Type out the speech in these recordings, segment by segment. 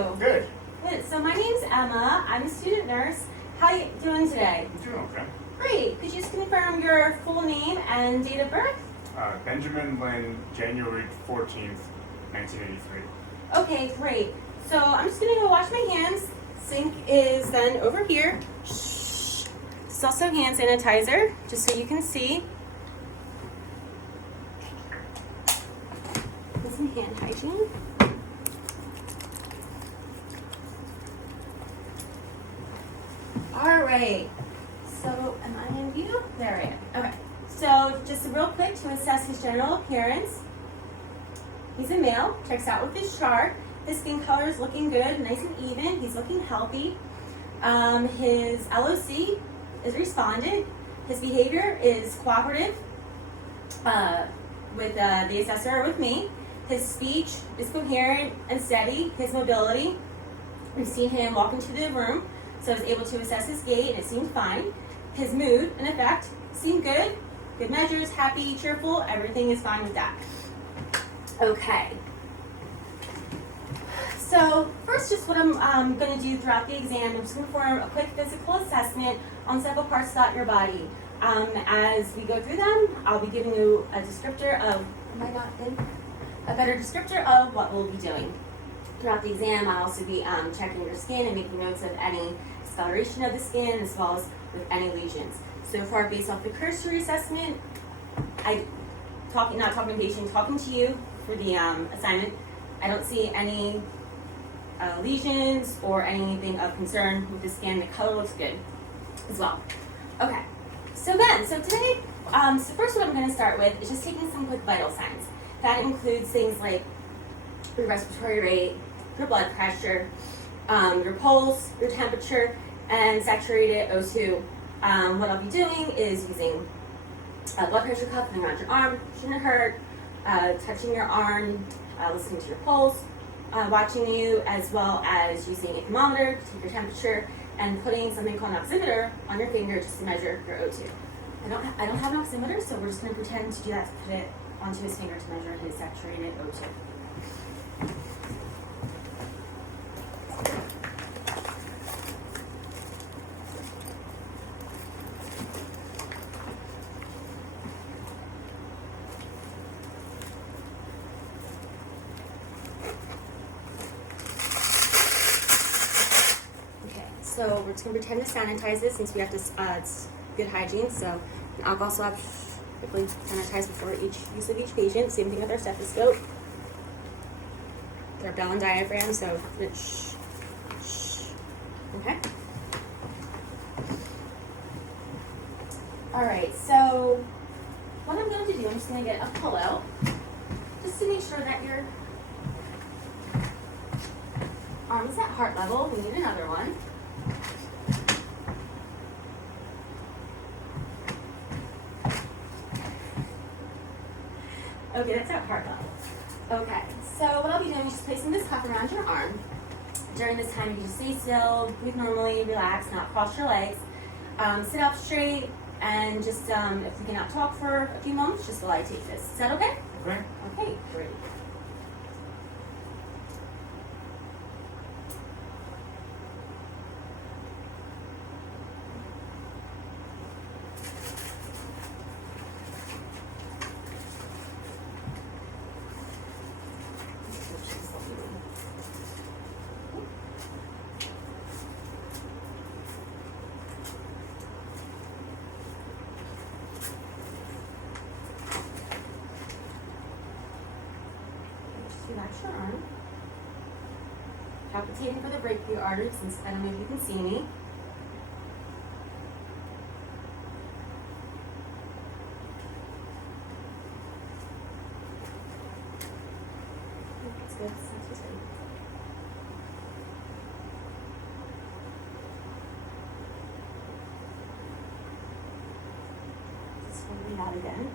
you? Good. Good. So my name's Emma. I'm a student nurse. How you doing today? I'm doing okay. Great. Could you just confirm your full name and date of birth? Benjamin Lynn, January 14th, 1983. Okay, great. So I'm just going to go wash my hands. Sink is then over here. Shh. It's also hand sanitizer, just so you can see. And some hand hygiene. All right. So am I in view? There I am. Okay. So just real quick to assess his general appearance. He's a male. Checks out with his chart. His skin color is looking good, nice and even. He's looking healthy. His LOC is responded. His behavior is cooperative with the assessor or with me. His speech is coherent and steady. His mobility, we've seen him walk into the room, so I was able to assess his gait and it seemed fine. His mood, in effect, seemed good. Good measures, happy, cheerful, everything is fine with that. Okay. So first, just what I'm going to do throughout the exam, I'm just going to perform a quick physical assessment on several parts throughout your body. As we go through them, I'll be giving you a descriptor of, am I not in? A better descriptor of what we'll be doing. Throughout the exam, I'll also be checking your skin and making notes of any discoloration of the skin as well as with any lesions. So far, based off the cursory assessment, talking to you for the assignment, I don't see any lesions or anything of concern with the skin. The color looks good as well. Okay, so today, so first what I'm going to start with is just taking some quick vital signs. That includes things like your respiratory rate, your blood pressure, your pulse, your temperature, and saturated O2. What I'll be doing is using a blood pressure cuff around your arm, shouldn't hurt, touching your arm, listening to your pulse, watching you, as well as using a thermometer to take your temperature and putting something called an oximeter on your finger just to measure your O2. I don't have an oximeter, so we're just going to pretend to do that, to put it onto his finger to measure his saturated O2. So we're just going to pretend to sanitize this since we have to, it's good hygiene. So an alcohol swab, quickly sanitize before each use of each patient. Same thing with our stethoscope. With our bell and diaphragm, so shh, shh. Okay. All right, so what I'm going to do, I'm just going to get a pillow just to make sure that your arm is at heart level. We need another one. Okay, that's at heart level. Okay, so what I'll be doing is just placing this cuff around your arm. During this time, you just stay still, breathe normally, relax, not cross your legs. Sit up straight, and just if we cannot talk for a few moments, just while I take this. Is that okay? Okay. Okay, great. Relax your arm. Palpitating for the brachial artery, since I don't know if you can see me. That's good. That's good. Just going out again.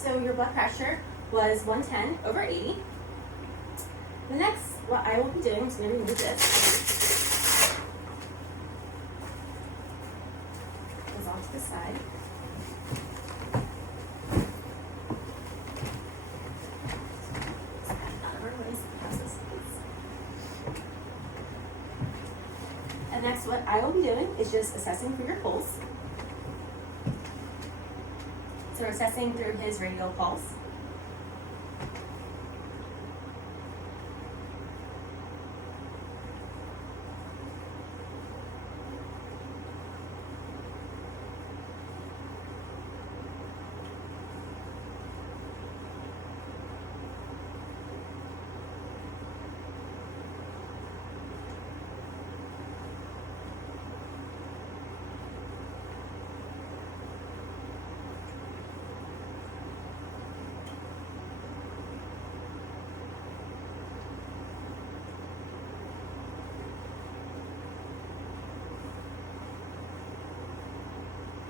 so your blood pressure was 110 over 80. The next, what I will be doing, I'm just going to remove this. Goes off to the side. Out of our way, so it has this space. And next, what I will be doing is just assessing for your pulse. So we're assessing through his radial pulse.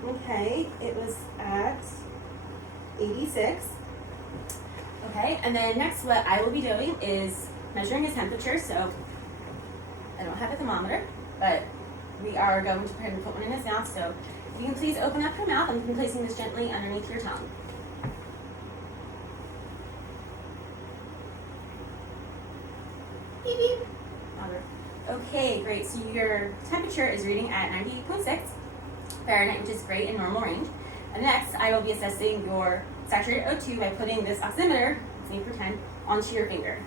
Okay, it was at 86. Okay, and then next what I will be doing is measuring his temperature. So I don't have a thermometer, but we are going to prepare to put one in his mouth. So if you can please open up your mouth, I'm placing this gently underneath your tongue. Beep beep. Okay, great. So your temperature is reading at 98.6 Fahrenheit, which is great in normal range. And next, I will be assessing your saturated O2 by putting this oximeter, let's say pretend, onto your finger.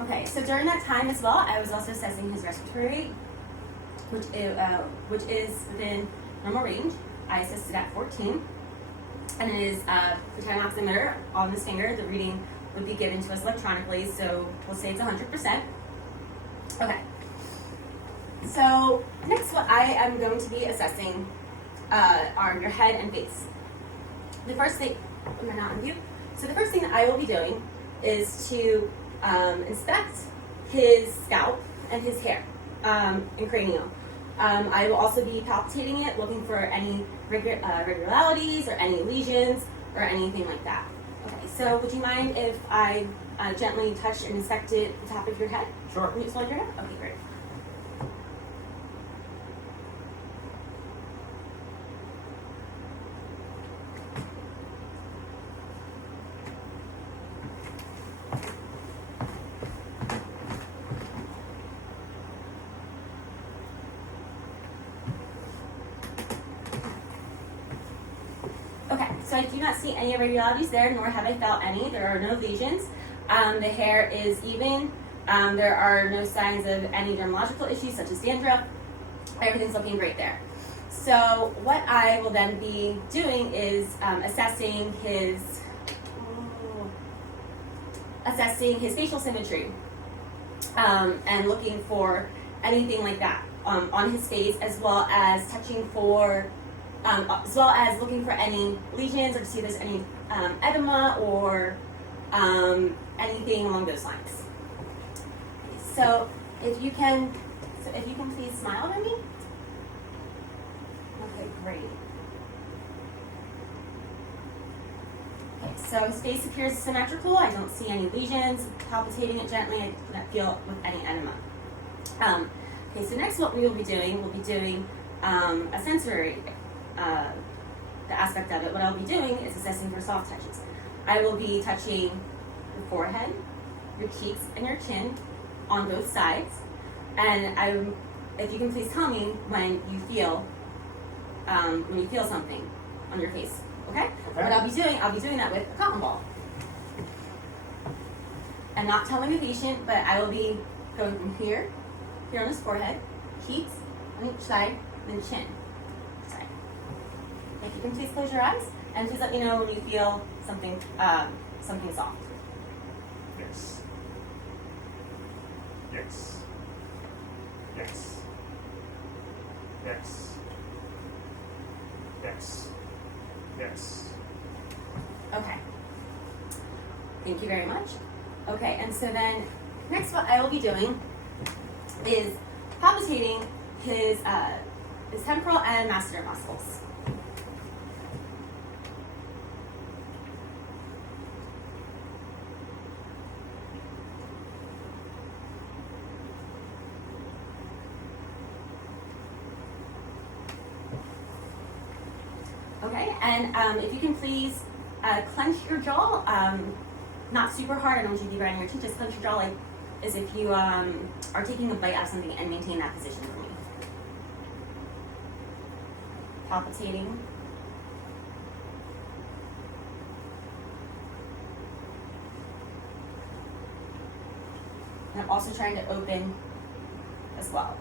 Okay, so during that time as well, I was also assessing his respiratory rate, which is within normal range. I assessed it at 14, and it is pretend oximeter on this finger. The reading would be given to us electronically, so we'll say it's 100%. Okay. So next, what I am going to be assessing are your head and face. The first thing, am I not on view? So the first thing that I will be doing is to inspect his scalp and his hair and cranial. I will also be palpating it, looking for any irregularities or any lesions or anything like that. Okay, so would you mind if I gently touch and inspected the top of your head? Sure. Can you just hold your head? Okay, great. Okay, so I do not see any irregularities there, nor have I felt any. There are no lesions. The hair is even. There are no signs of any dermatological issues such as dandruff. Everything's looking great there. So what I will then be doing is assessing his facial symmetry and looking for anything like that on his face, as well as touching for. As well as looking for any lesions or to see if there's any edema or anything along those lines. So if you can please smile at me. Okay, great. Okay, so his face appears symmetrical. I don't see any lesions. Palpitating it gently, I do not feel with any edema. Okay, so next what we will be doing, a sensory the aspect of it. What I'll be doing is assessing for soft touches. I will be touching your forehead, your cheeks, and your chin on both sides. And if you can please tell me when you feel something on your face. Okay? What I'll be doing that with a cotton ball. I'm not telling the patient, but I will be going from here on his forehead, cheeks on each side, then chin. Side. If you can please close your eyes, and please let me know when you feel something, something soft. Yes. Yes. Yes. Yes. Yes. Yes. Okay. Thank you very much. Okay, and so then next what I will be doing is palpitating his temporal and masseter muscles. Okay, and if you can please clench your jaw, not super hard. I don't want you to be grinding your teeth. Just clench your jaw like as if you are taking a bite out of something, and maintain that position for me. Palpitating. And I'm also trying to open as well,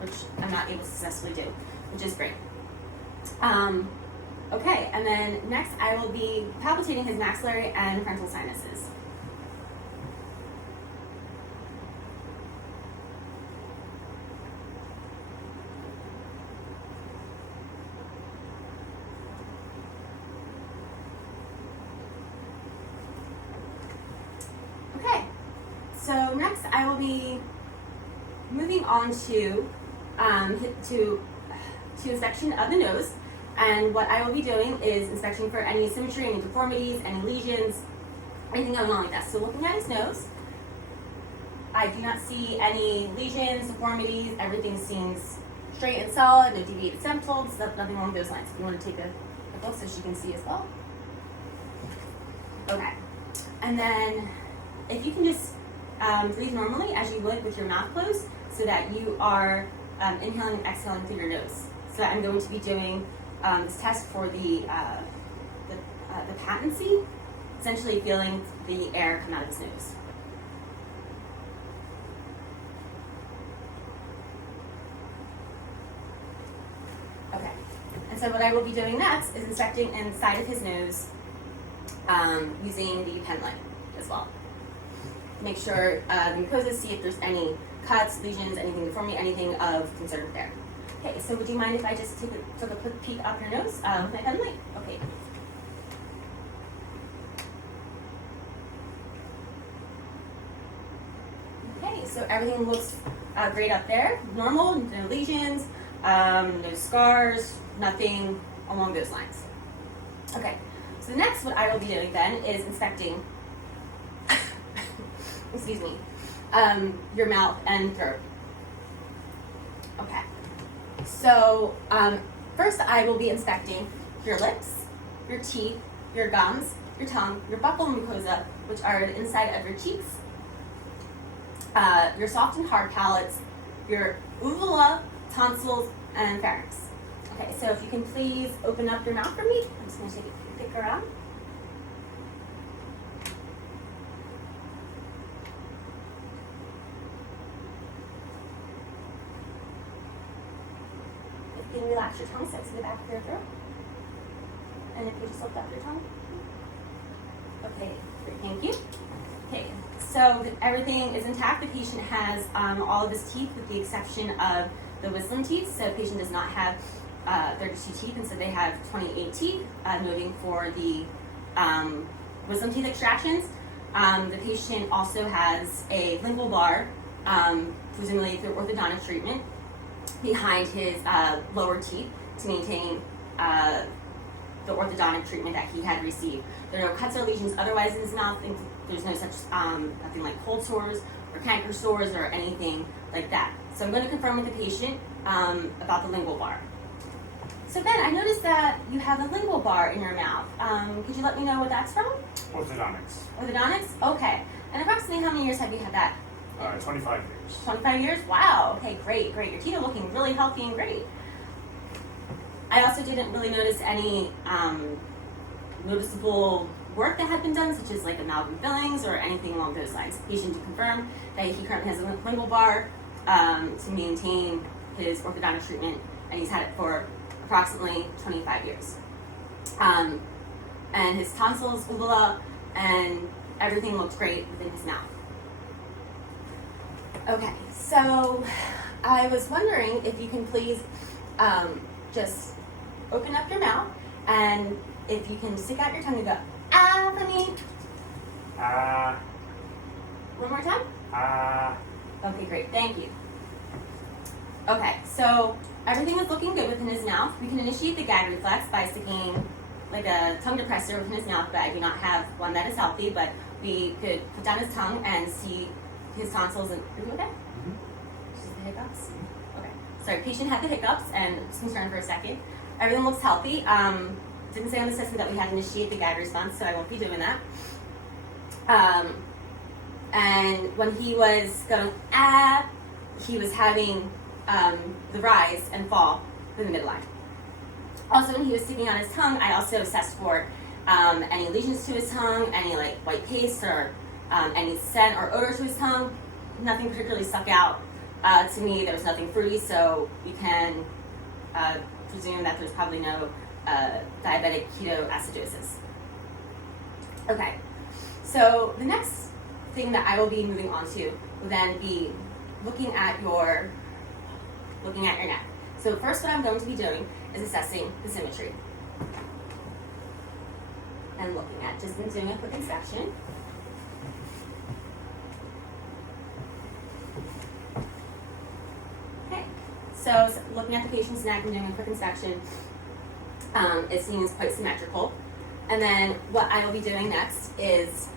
which I'm not able to successfully do, which is great. Okay, and then next I will be palpitating his maxillary and frontal sinuses. Okay, so next I will be moving on to inspection of the nose. And what I will be doing is inspection for any asymmetry, any deformities, any lesions, anything going on like that. So looking at his nose, I do not see any lesions, deformities. Everything seems straight and solid, no deviated septals, nothing wrong with those lines. If you want to take a look so she can see as well. Okay. And then if you can just breathe normally as you would with your mouth closed, so that you are inhaling and exhaling through your nose. So I'm going to be doing this test for the patency, essentially feeling the air come out of his nose. Okay, and so what I will be doing next is inspecting inside of his nose using the pen light as well. Make sure the mucosa, see if there's any cuts, lesions, anything deformity, anything of concern there. Okay, so would you mind if I just took a quick peek up your nose with my pen light? Okay. Okay, so everything looks great up there. Normal, no lesions, no scars, nothing along those lines. Okay, so next what I will be doing then is inspecting, excuse me, your mouth and throat. Okay. So first I will be inspecting your lips, your teeth, your gums, your tongue, your buccal mucosa, which are the inside of your cheeks, your soft and hard palates, your uvula, tonsils, and pharynx. Okay, so if you can please open up your mouth for me. I'm just going to take a peek around. You can relax your tongue so it's in the back of your throat. And if you just lift up your tongue. Okay, great, thank you. Okay, so everything is intact. The patient has all of his teeth with the exception of the wisdom teeth. So the patient does not have 32 teeth, and so they have 28 teeth, noting for the wisdom teeth extractions. The patient also has a lingual bar, presumably through orthodontic treatment, behind his lower teeth to maintain the orthodontic treatment that he had received. There are no cuts or lesions otherwise in his mouth. There's no such nothing like cold sores or canker sores or anything like that. So I'm going to confirm with the patient about the lingual bar. So then I noticed that you have a lingual bar in your mouth. Could you let me know what that's from? Orthodontics. Orthodontics? Okay. And approximately how many years have you had that? 25 years. 25 years? Wow. Okay, great, great. Your teeth are looking really healthy and great. I also didn't really notice any noticeable work that had been done, such as like amalgam fillings or anything along those lines. Patient to confirm that he currently has a lingual bar to maintain his orthodontic treatment, and he's had it for approximately 25 years. And his tonsils, uvula, and everything looked great within his mouth. Okay, so I was wondering if you can please just open up your mouth, and if you can stick out your tongue and go, ah, for me. One more time? Okay, great, thank you. Okay, so everything is looking good within his mouth. We can initiate the gag reflex by sticking like a tongue depressor within his mouth, but I do not have one that is healthy, but we could put down his tongue and see his tonsils. And are you okay? Just the hiccups? Okay. Sorry, patient had the hiccups and was concerned for a second. Everything looks healthy. Didn't say on the assessment that we had to initiate the gag response, so I won't be doing that. And when he was going, ah, he was having the rise and fall in the midline. Also, when he was sticking on his tongue, I also assessed for any lesions to his tongue, any like white paste or any scent or odor to his tongue. Nothing particularly stuck out to me. There was nothing fruity, so you can presume that there's probably no diabetic ketoacidosis. Okay, so the next thing that I will be moving on to will then be looking at your neck. So first, what I'm going to be doing is assessing the symmetry and looking at, just doing a quick inspection. Okay, so looking at the patient's neck and doing a quick inspection, it seems quite symmetrical. And then what I will be doing next is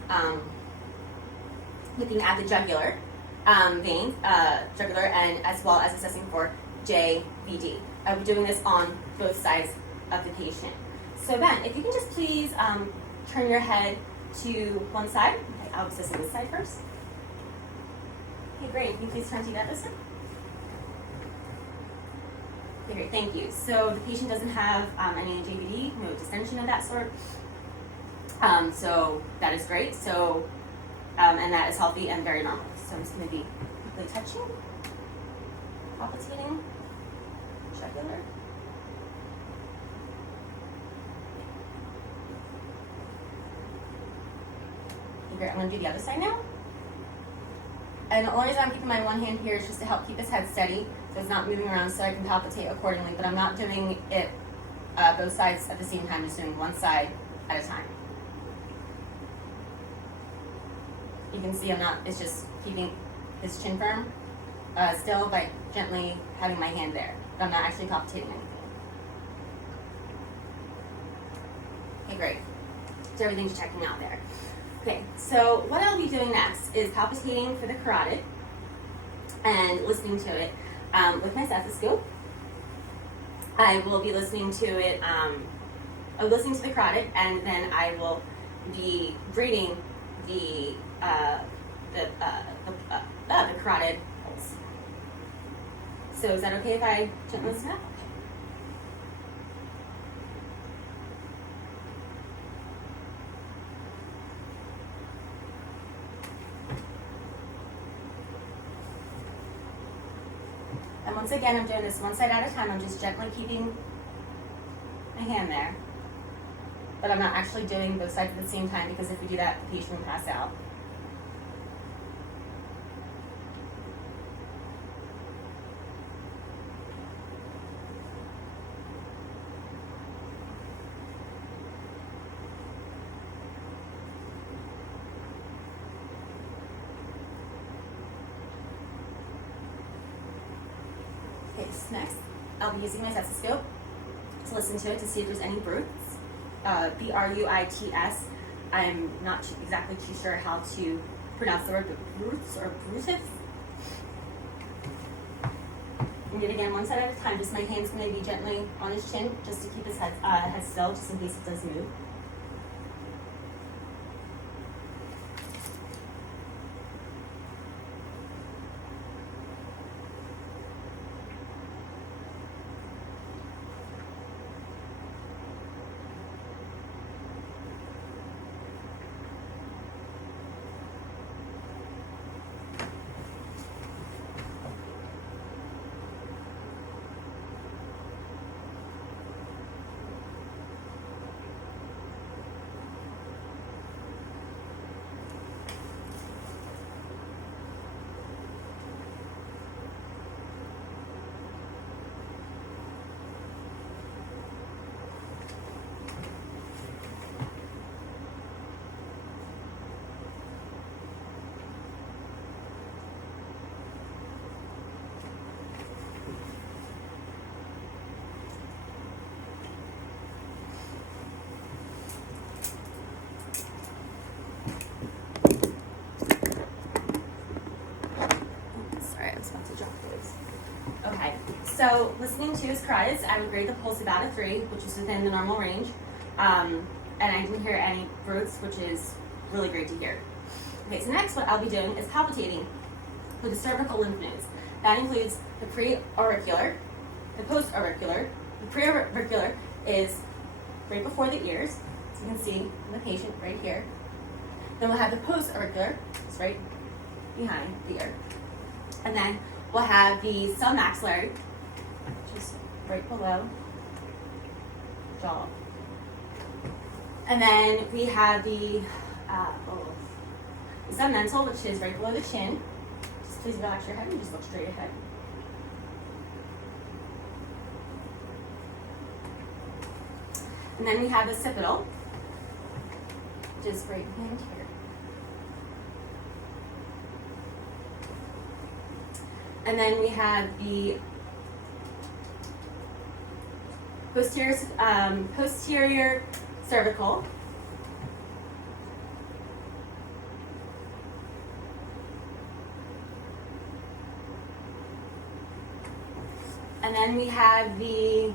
looking at the jugular vein, jugular, and as well as assessing for JVD. I'll be doing this on both sides of the patient. So Ben, if you can just please turn your head to one side. Okay, I'll assess on this side first. Okay, great. Can you please turn to the other side? Okay, great. Thank you. So the patient doesn't have any JVD, no distension of that sort. So that is great. So and that is healthy and very normal. So I'm just going to be quickly touching, palpitating, jugular. Okay, I'm going to do the other side now. And the only reason I'm keeping my one hand here is just to help keep his head steady, so it's not moving around, so I can palpitate accordingly. But I'm not doing it both sides at the same time, just doing one side at a time. You can see it's just keeping his chin firm still by gently having my hand there. But I'm not actually palpitating anything. Okay, great. So everything's checking out there. Okay, so what I'll be doing next is palpitating for the carotid and listening to it with my stethoscope. I will be listening to it, listening to the carotid, and then I will be reading the carotid pulse. So is that okay if I gently listen up? And once again, I'm doing this one side at a time. I'm just gently keeping my hand there. But I'm not actually doing both sides at the same time, because if we do that, the patient will pass out. Okay, so next, I'll be using my stethoscope to listen to it to see if there's any bruits. B-R-U-I-T-S. I'm not exactly too sure how to pronounce the word, but bruits or brutus. And do it again one side at a time. Just my hand's going to be gently on his chin, just to keep his head still, just in case it does move. So listening to his cries, I would grade the pulse about a 3, which is within the normal range. And I didn't hear any growths, which is really great to hear. Okay, so next what I'll be doing is palpitating for the cervical lymph nodes. That includes the pre-auricular, the post-auricular. The pre-auricular is right before the ears, so you can see the patient right here. Then we'll have the post-auricular, it's right behind the ear. And then we'll have the submaxillary, which is right below jaw. And then we have the submental, which is right below the chin. Just please relax your head and just look straight ahead. And then we have the occipital, which is right behind here. And then we have the posterior cervical. And then we have the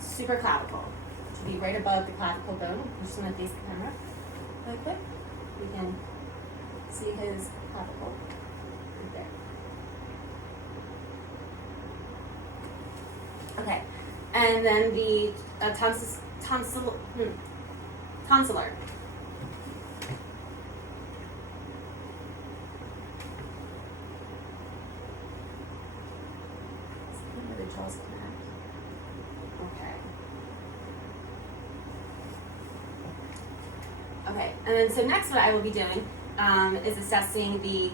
supraclavicle, which would be right above the clavicle bone. I'm just going to face the camera really quick. We can see his clavicle right there. Okay, and then the tonsillar. The jaws connect. Okay. Okay, and then so next what I will be doing is assessing the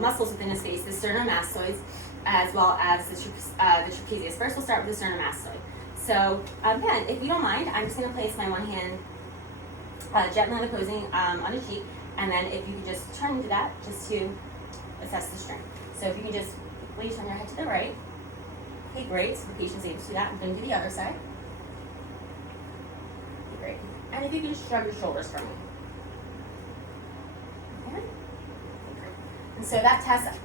muscles within his face, the sternomastoids, as well as the trapezius. First we'll start with the sternomastoid. So again, if you don't mind, I'm just going to place my one hand gently on opposing on his cheek, and then if you could just turn to that just to assess the strength. So if you can just please turn your head to the right. Okay, great. So the patient's able to do that. I'm going to do the other side. Okay, great. And if you can just shrug your shoulders for me. Okay. Okay, great. And so that test,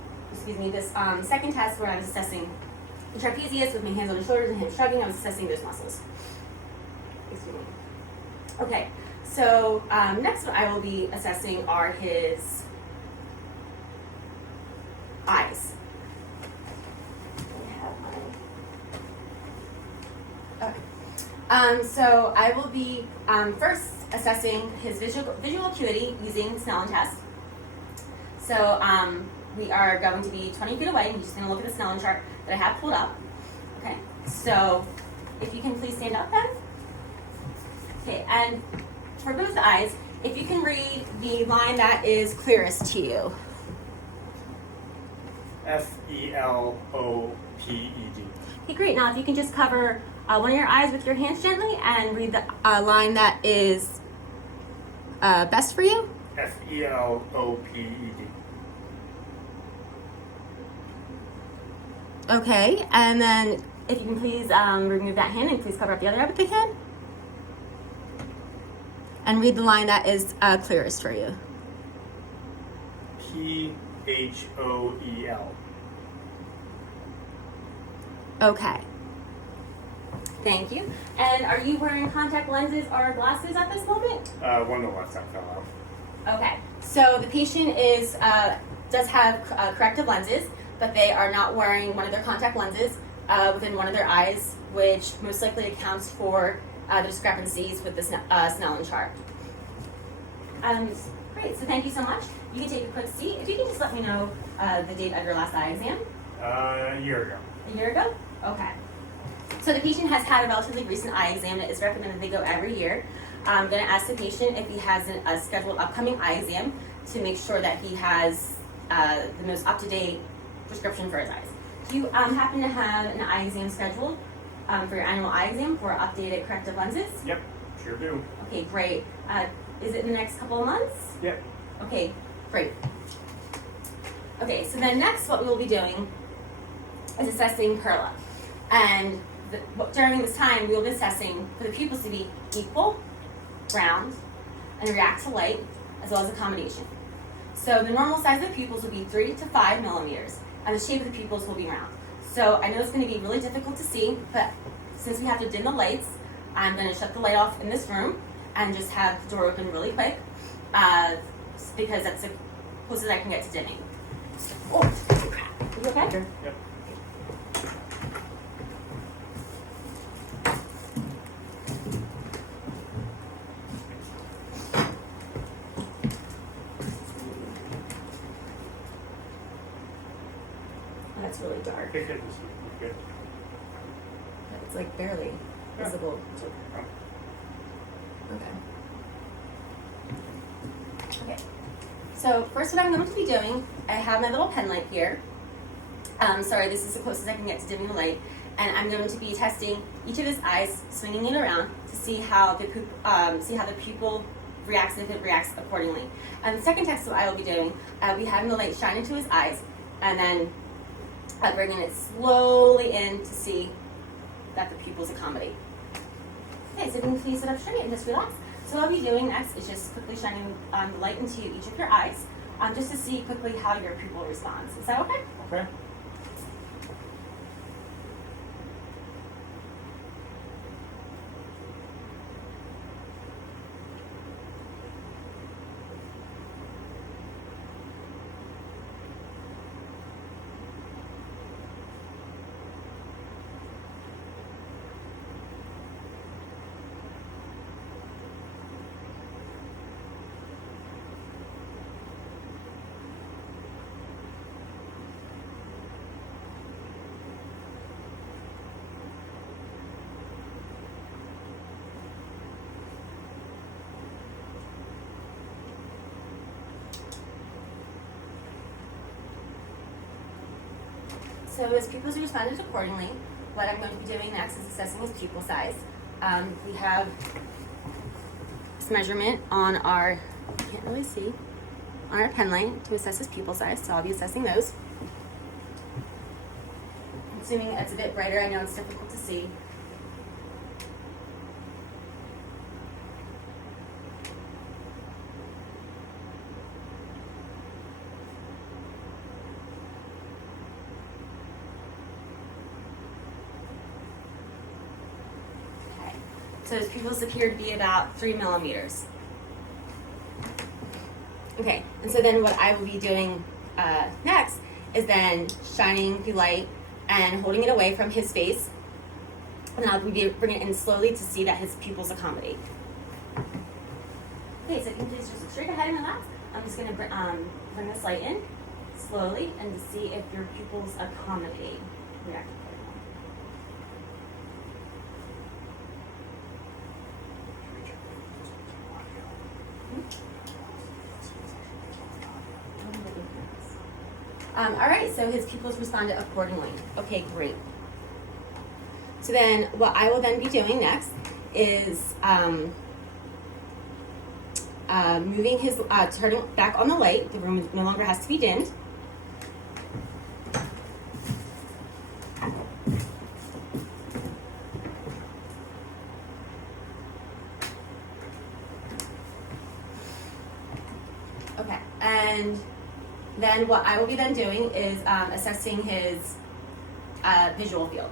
this second test where I was assessing the trapezius with my hands on his shoulders and him shrugging, I was assessing those muscles. Excuse me. Okay, so next what I will be assessing are his eyes. So I will be first assessing his visual acuity using the Snellen test. So we are going to be 20 feet away, and you're just going to look at the Snellen chart that I have pulled up. Okay, so if you can please stand up then. Okay, and for both eyes, if you can read the line that is clearest to you. FELOPED. Okay, great. Now if you can just cover one of your eyes with your hands gently and read the line that is best for you. FELOPED. Okay, and then if you can please remove that hand and please cover up the other eye with the hand. And read the line that is clearest for you. PHOEL. Okay. Thank you. And are you wearing contact lenses or glasses at this moment? One of the left side fell out. Okay. So the patient does have corrective lenses, but they are not wearing one of their contact lenses within one of their eyes, which most likely accounts for the discrepancies with the Snellen chart. Great. So thank you so much. You can take a quick seat. If you can just let me know the date of your last eye exam. A year ago. A year ago? Okay. So the patient has had a relatively recent eye exam. It is recommended they go every year. I'm going to ask the patient if he has a scheduled upcoming eye exam to make sure that he has the most up-to-date prescription for his eyes. Do you happen to have an eye exam scheduled for your annual eye exam for updated corrective lenses? Yep, sure do. Okay, great. Is it in the next couple of months? Yep. Okay, great. Okay, so then next what we will be doing is assessing Perla. And during this time, we will be assessing for the pupils to be equal, round, and react to light, as well as accommodation. So the normal size of the pupils will be 3 to 5 millimeters, and the shape of the pupils will be round. So I know it's going to be really difficult to see, but since we have to dim the lights, I'm going to shut the light off in this room and just have the door open really quick because that's the closest I can get to dimming. Oh, crap. You okay? Yep. Oh, that's really dark. Okay, good. Good. It's like barely Yeah. visible. It's okay. Okay. Okay. So first what I'm going to be doing, I have my little pen light here. Sorry, this is the closest I can get to dimming the light. And I'm going to be testing each of his eyes, swinging it around to see how the pupil reacts, if it reacts accordingly. And the second test that I will be doing, I'll be having the light shine into his eyes, and then bringing it slowly in to see that the pupils accommodate. Okay, so you can please sit up straight and just relax. So what I'll be doing next is just quickly shining the light into each of your eyes, just to see quickly how your pupil responds. Is that okay? Okay. So his pupils are responded accordingly. What I'm going to be doing next is assessing his pupil size. We have this measurement on our, you can't really see, on our pen light to assess his pupil size, so I'll be assessing those. Assuming it's a bit brighter, I know it's difficult to see. Okay, so his pupils appear to be about 3 millimeters. Okay, and so then what I will be doing next is then shining the light and holding it away from his face, and I'll be bringing it in slowly to see that his pupils accommodate. Okay, so you can please just look straight ahead and relax. I'm just going to bring this light in slowly and to see if your pupils accommodate. React accordingly. All right, so his pupils responded accordingly. Okay, great. So then what I will then be doing next is moving his, turning back on the light. The room no longer has to be dimmed. Okay, and then what I will be then doing is assessing his visual field.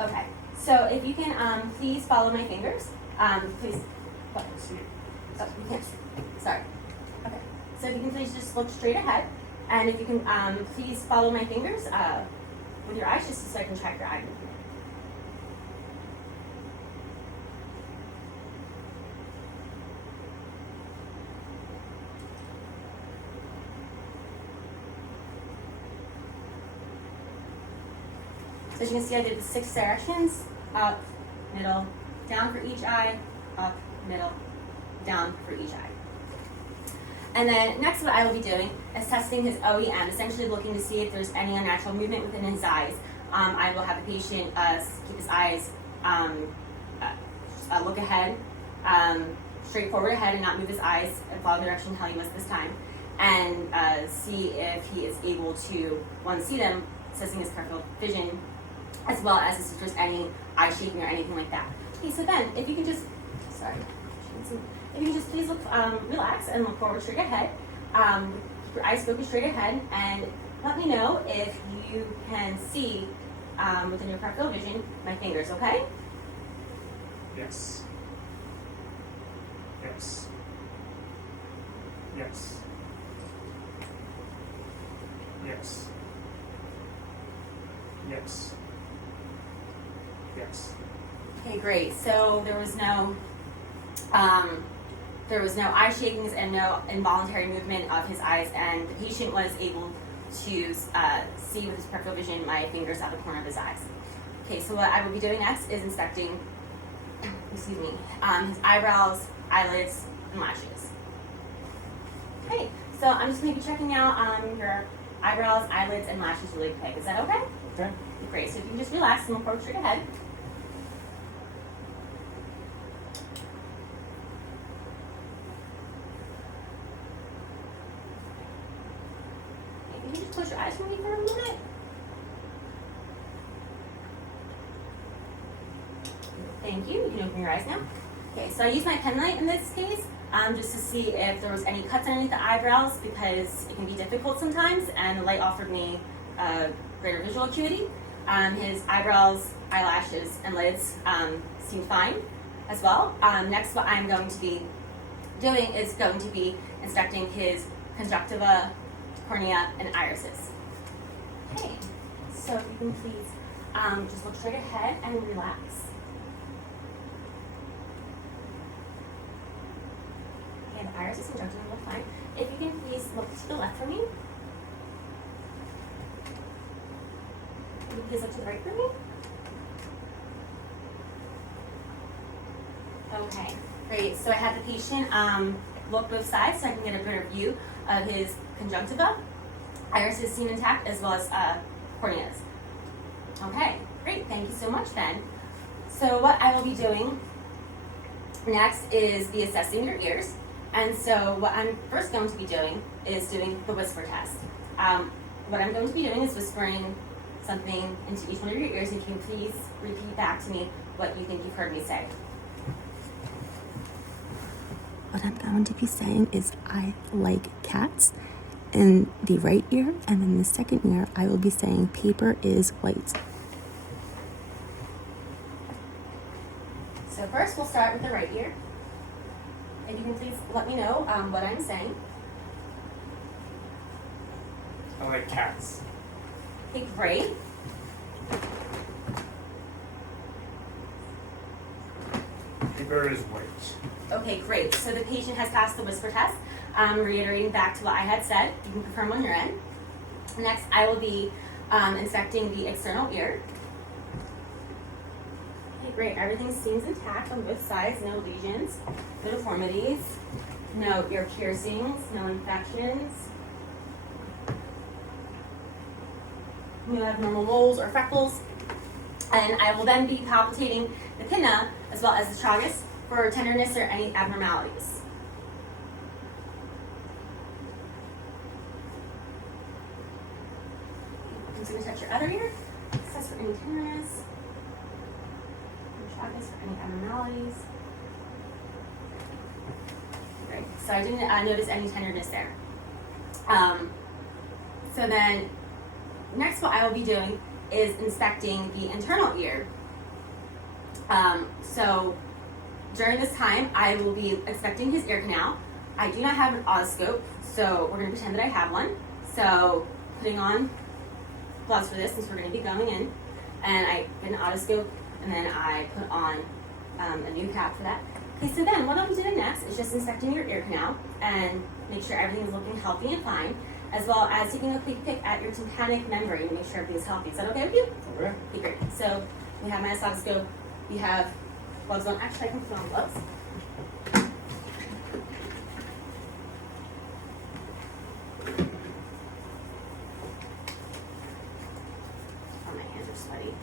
Okay, so if you can please follow my fingers. Please, what? See. Oh, you can't. Sorry. Okay, so if you can please just look straight ahead, and if you can please follow my fingers with your eyes, just so I can track your eye movement. So as you can see, I did the 6 directions: up, middle, down for each eye, up, middle, down for each eye. And then next what I will be doing is testing his OEM, essentially looking to see if there's any unnatural movement within his eyes. I will have the patient keep his eyes look ahead, straight forward ahead, and not move his eyes and follow the direction how he was this time, and see if he is able to, one, see them, assessing his peripheral vision, as well as if there's any eye shaking or anything like that. Okay, so then if you can just, sorry, if you can just please look, relax and look forward straight ahead. Keep your eyes focused straight ahead, and let me know if you can see within your peripheral vision my fingers, okay? Yes. Yes. Yes. Yes. Yes. Yes. Okay, great. So there was no eye shakings and no involuntary movement of his eyes, and the patient was able to see with his peripheral vision my fingers out the corner of his eyes. Okay, so what I will be doing next is inspecting, excuse me, his eyebrows, eyelids, and lashes. Okay, so I'm just going to be checking out your eyebrows, eyelids, and lashes really quick. Is that okay? Okay. Great. So if you can just relax and look forward straight ahead. Okay, can you just close your eyes for me for a minute? Thank you. You can open your eyes now. Okay, so I use my pen light in this case just to see if there was any cuts underneath the eyebrows, because it can be difficult sometimes, and the light offered me greater visual acuity. His eyebrows, eyelashes, and lids seem fine as well. Next, what I'm going to be doing is going to be inspecting his conjunctiva, cornea, and irises. Okay, so if you can please just look straight ahead and relax. Okay, the irises and conjunctiva look fine. If you can please look to the left for me. Can you please look to the right for me? Okay, great. So I had the patient look both sides so I can get a better view of his conjunctiva. Irises seem intact, as well as corneas. Okay, great. Thank you so much then. So what I will be doing next is be assessing your ears. And so what I'm first going to be doing is doing the whisper test. What I'm going to be doing is whispering something into each one of your ears. If you can please repeat back to me what you think you've heard me say. What I'm going to be saying is I like cats in the right ear, and in the second ear I will be saying paper is white. So first we'll start with the right ear. If you can please let me know what I'm saying. I like cats. Okay, great. Paper is white. Okay, great. So the patient has passed the whisper test. Reiterating back to what I had said, you can confirm on your end. Next, I will be inspecting the external ear. Okay, great. Everything seems intact on both sides. No lesions, no deformities, no ear piercings, no infections, no abnormal moles or freckles. And I will then be palpating the pinna as well as the tragus for tenderness or any abnormalities. I'm just going to touch your other ear, assess for any tenderness, and tragus for any abnormalities. Great. So I didn't notice any tenderness there. So then, next what I will be doing is inspecting the internal ear. So during this time, I will be inspecting his ear canal. I do not have an otoscope, so we're going to pretend that I have one. So putting on gloves for this, since we're going to be going in, and I get an otoscope, and then I put on a new cap for that. Okay, so then what I'll be doing next is just inspecting your ear canal and make sure everything is looking healthy and fine, as well as taking a quick pick at your tympanic membrane to make sure everything is healthy. Is that okay with you? Okay. Okay, great. So we have my otoscope, we have gloves on. Actually, I can put on gloves. Oh, my hands are sweaty.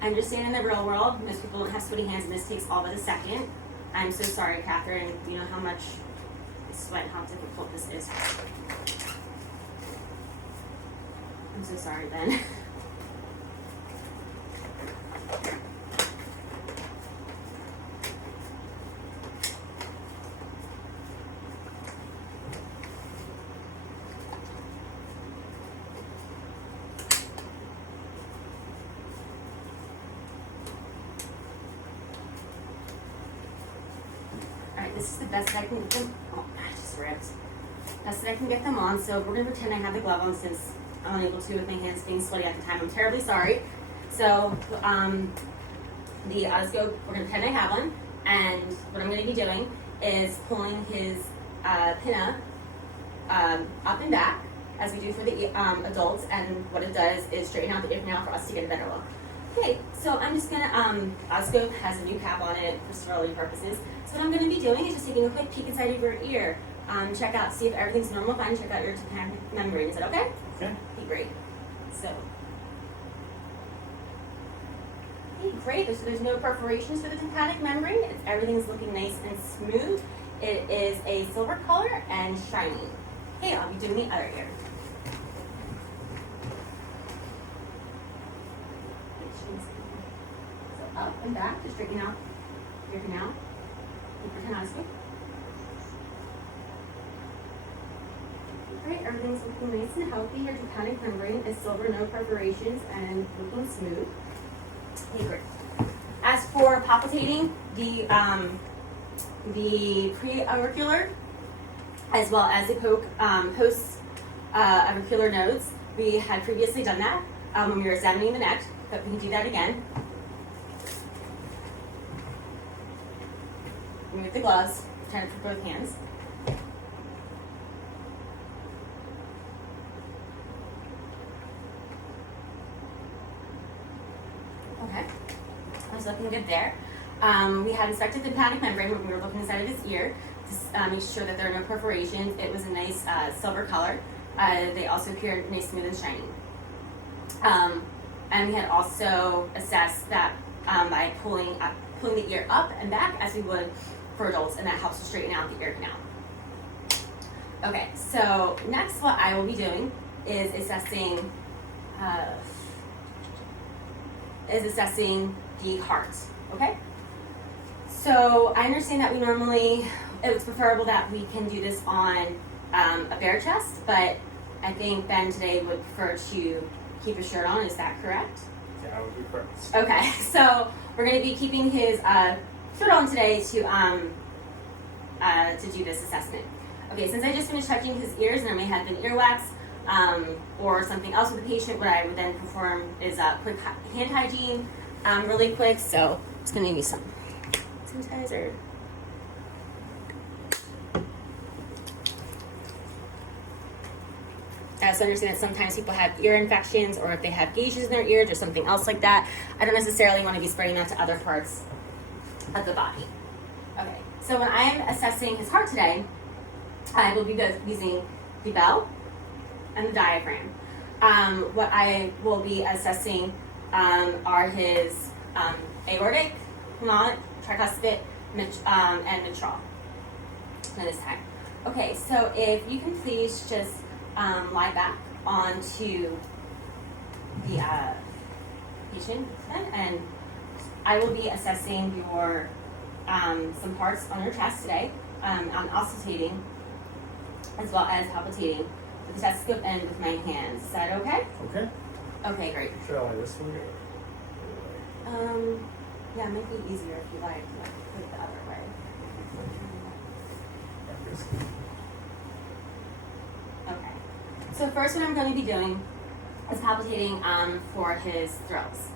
I understand in the real world, most people don't have sweaty hands, and this takes all but a second. I'm so sorry, Catherine. You know how much sweat and how difficult this is. I'm so sorry, Ben. best that I can get them. Oh, I just ripped. Best that I can get them on. So we're gonna pretend I have the glove on since I'm unable to with my hands being sweaty at the time. I'm terribly sorry. So the otoscope, we're gonna pretend I have one, and what I'm gonna be doing is pulling his pinna up and back as we do for the adults, and what it does is straighten out the ear canal for us to get a better look. Okay, so I'm just gonna, otoscope has a new cap on it for sterility purposes. So what I'm gonna be doing is just taking a quick peek inside of your ear, check out, see if everything's normal, fine, check out your tympanic membrane. Is that okay? Okay. Okay, great. So, okay, great. There's no perforations for the tympanic membrane. Everything's looking nice and smooth. It is a silver color and shiny. Okay, I'll be doing the other ear. So up and back to straighten out ear canal. Pretend otoscope. Great, everything's looking nice and healthy. Your tympanic membrane is silver, no perforations, and looking smooth. Okay, great. As for palpitating the pre-auricular as well as the post-auricular nodes, we had previously done that when we were examining the neck, but we can do that again. Remove the gloves, pretend it for both hands. Okay, I was looking good there. We had inspected the tympanic membrane when we were looking inside of his ear to make sure that there are no perforations. It was a nice silver color. They also appear nice, smooth, and shiny. And we had also assessed that by pulling the ear up and back as we would for adults, and that helps to straighten out the ear canal. Okay, so next what I will be doing is assessing the heart, okay? So I understand that it's preferable that we can do this on a bare chest, but I think Ben today would prefer to keep his shirt on, is that correct? Yeah, that would be correct. Okay, so we're gonna be keeping his shirt on today to do this assessment. Okay, since I just finished touching his ears and there may have been earwax, or something else with the patient, what I would then perform is quick hand hygiene, really quick. So I'm just gonna use some sanitizer. I also understand that sometimes people have ear infections, or if they have gauges in their ears or something else like that. I don't necessarily want to be spreading that to other parts of the body. Okay, so when I am assessing his heart today, I will be both using the bell and the diaphragm. What I will be assessing are his aortic, pulmonic, tricuspid, and mitral at this time. Okay, so if you can please just lie back onto the patient, and I will be assessing your some parts on your chest today. I'm auscultating as well as palpitating with the stethoscope and with my hands. Is that okay? Okay. Okay, great. Should I lie this way or? Yeah, it might be easier if you like put it the other way. Okay. So first what I'm going to be doing is palpitating for his thrills.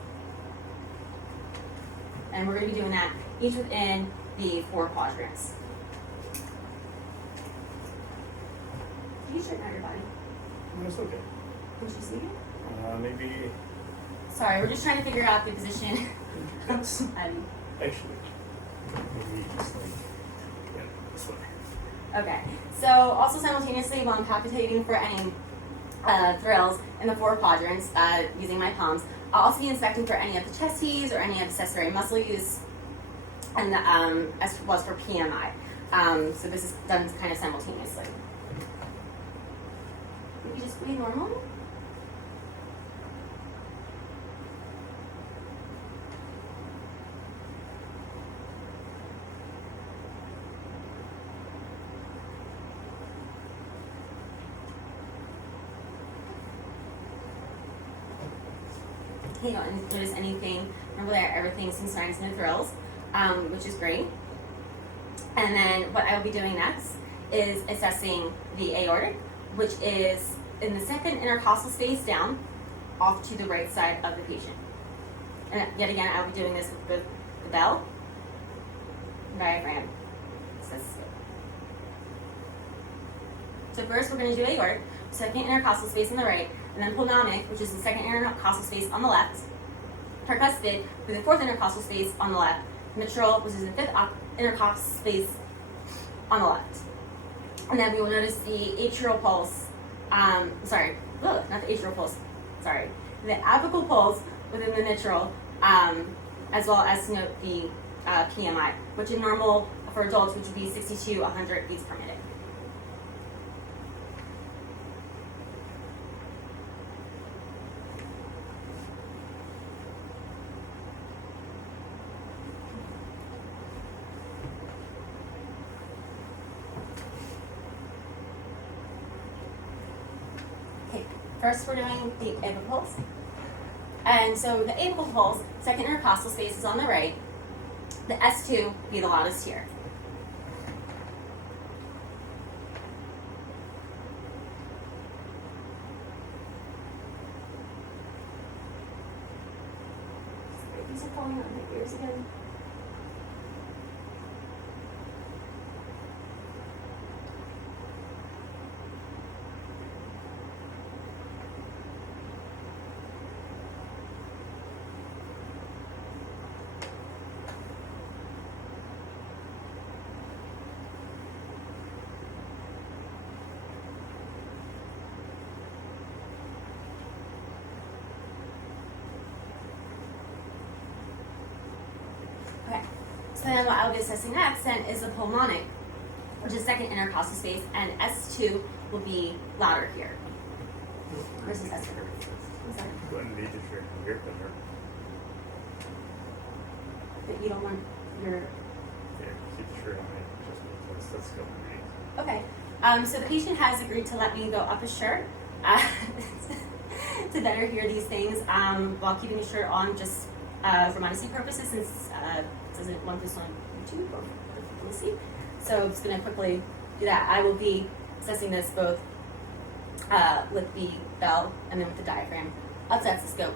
And we're going to be doing that each within the 4 quadrants. Can you straighten out your body? No, it's okay. Can you see it? Maybe. Sorry, we're just trying to figure out the position. Yes. Actually, maybe just like, yeah, this way. Okay, so also simultaneously while I'm palpitating for any thrills in the 4 quadrants using my palms, I'll also be inspecting for any of the chest tees or any of the accessory muscle use, and as well as for PMI. So this is done kind of simultaneously. You just breathe normally. You don't notice anything. Remember that everything seems fine, no thrills, which is great. And then what I will be doing next is assessing the aortic, which is in the second intercostal space down, off to the right side of the patient. And yet again, I'll be doing this with both the bell, diaphragm, stethoscope. So first we're going to do aortic, second intercostal space on the right, and then pulmonic, which is the second intercostal space on the left, tricuspid with the fourth intercostal space on the left, mitral, which is the fifth intercostal space on the left. And then we will notice the atrial pulse, not the atrial pulse, the apical pulse within the mitral, as well as to note the PMI, which in normal for adults, which would be 60 to 100 beats per minute. Okay, first we're doing the apical pulse. And so the apical pulse, second intercostal space is on the right. The S2 will be the loudest here. Sorry, these are falling out of my ears again. Okay, so then what I'll be assessing next then is the pulmonic, which is second intercostal space, and S2 will be louder here. Versus S2. I'm sorry. Go ahead and lead the tree. Here, there. But you don't want your... There, keep the tree on me. Just because that's going to be. Okay, so the patient has agreed to let me go up his shirt to better hear these things while keeping his shirt on, just for modesty purposes, since it doesn't want this on YouTube or for people to see. So I'm just going to quickly do that. I will be assessing this both with the bell and then with the diaphragm. That's the scope.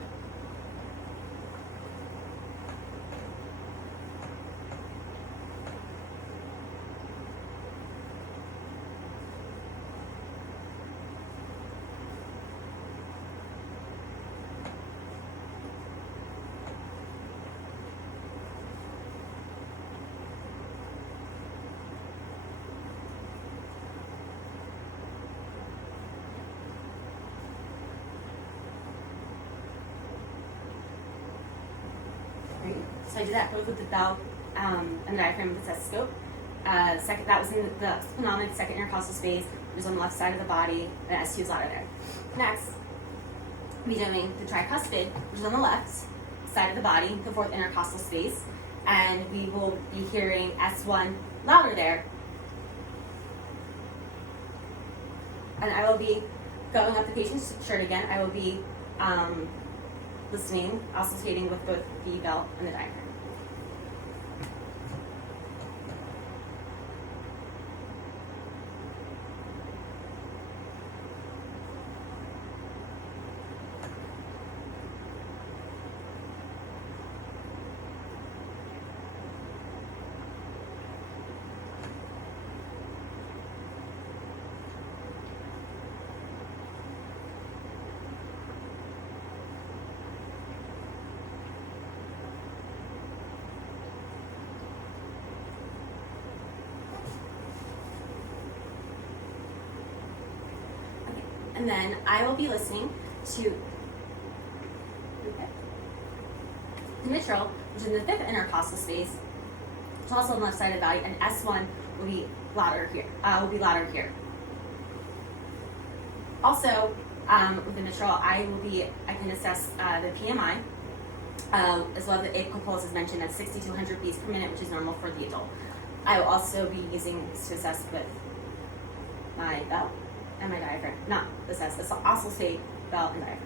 So I did that both with the bell and the diaphragm with the stethoscope. Second, that was in the pulmonic second intercostal space. It was on the left side of the body. The S2 is louder there. Next, we'll be doing the tricuspid, which is on the left side of the body, the fourth intercostal space, and we will be hearing S1 louder there. And I will be going up the patient's shirt again. I will be listening, oscillating with both the bell and the diaphragm. And then I will be listening to the mitral, which is in the fifth intercostal space, which is also on the left side of the body, and S1 will be louder here. Also, with the mitral, I can assess the PMI, as well as the apical pulse is mentioned at 60 to 100 beats per minute, which is normal for the adult. I will also be using this to assess with my bell and my diaphragm. Not assess, it's oscillate, bell, and diaphragm.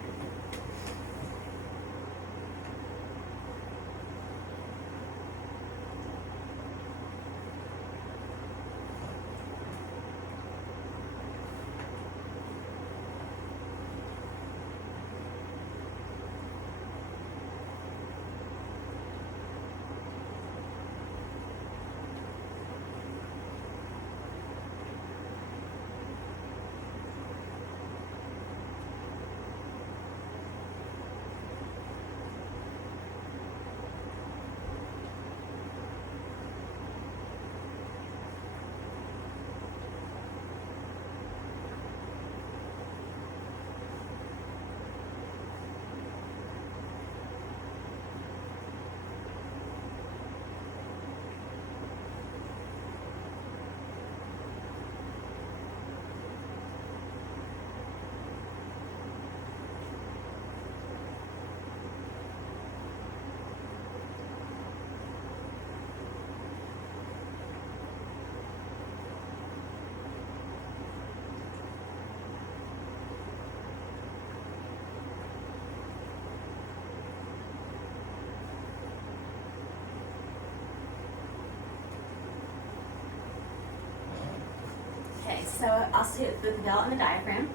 So also the pedal and the diaphragm.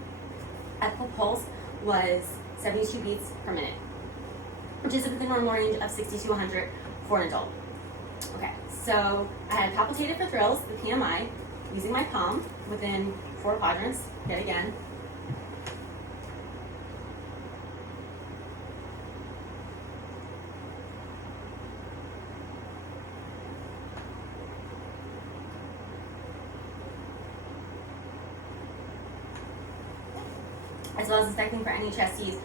Epical pulse was 72 beats per minute, which is within the normal range of 60 to 100 for an adult. Okay, so I had palpitated for thrills, the PMI, using my palm within 4 quadrants, yet again. As well as inspecting for any chesties,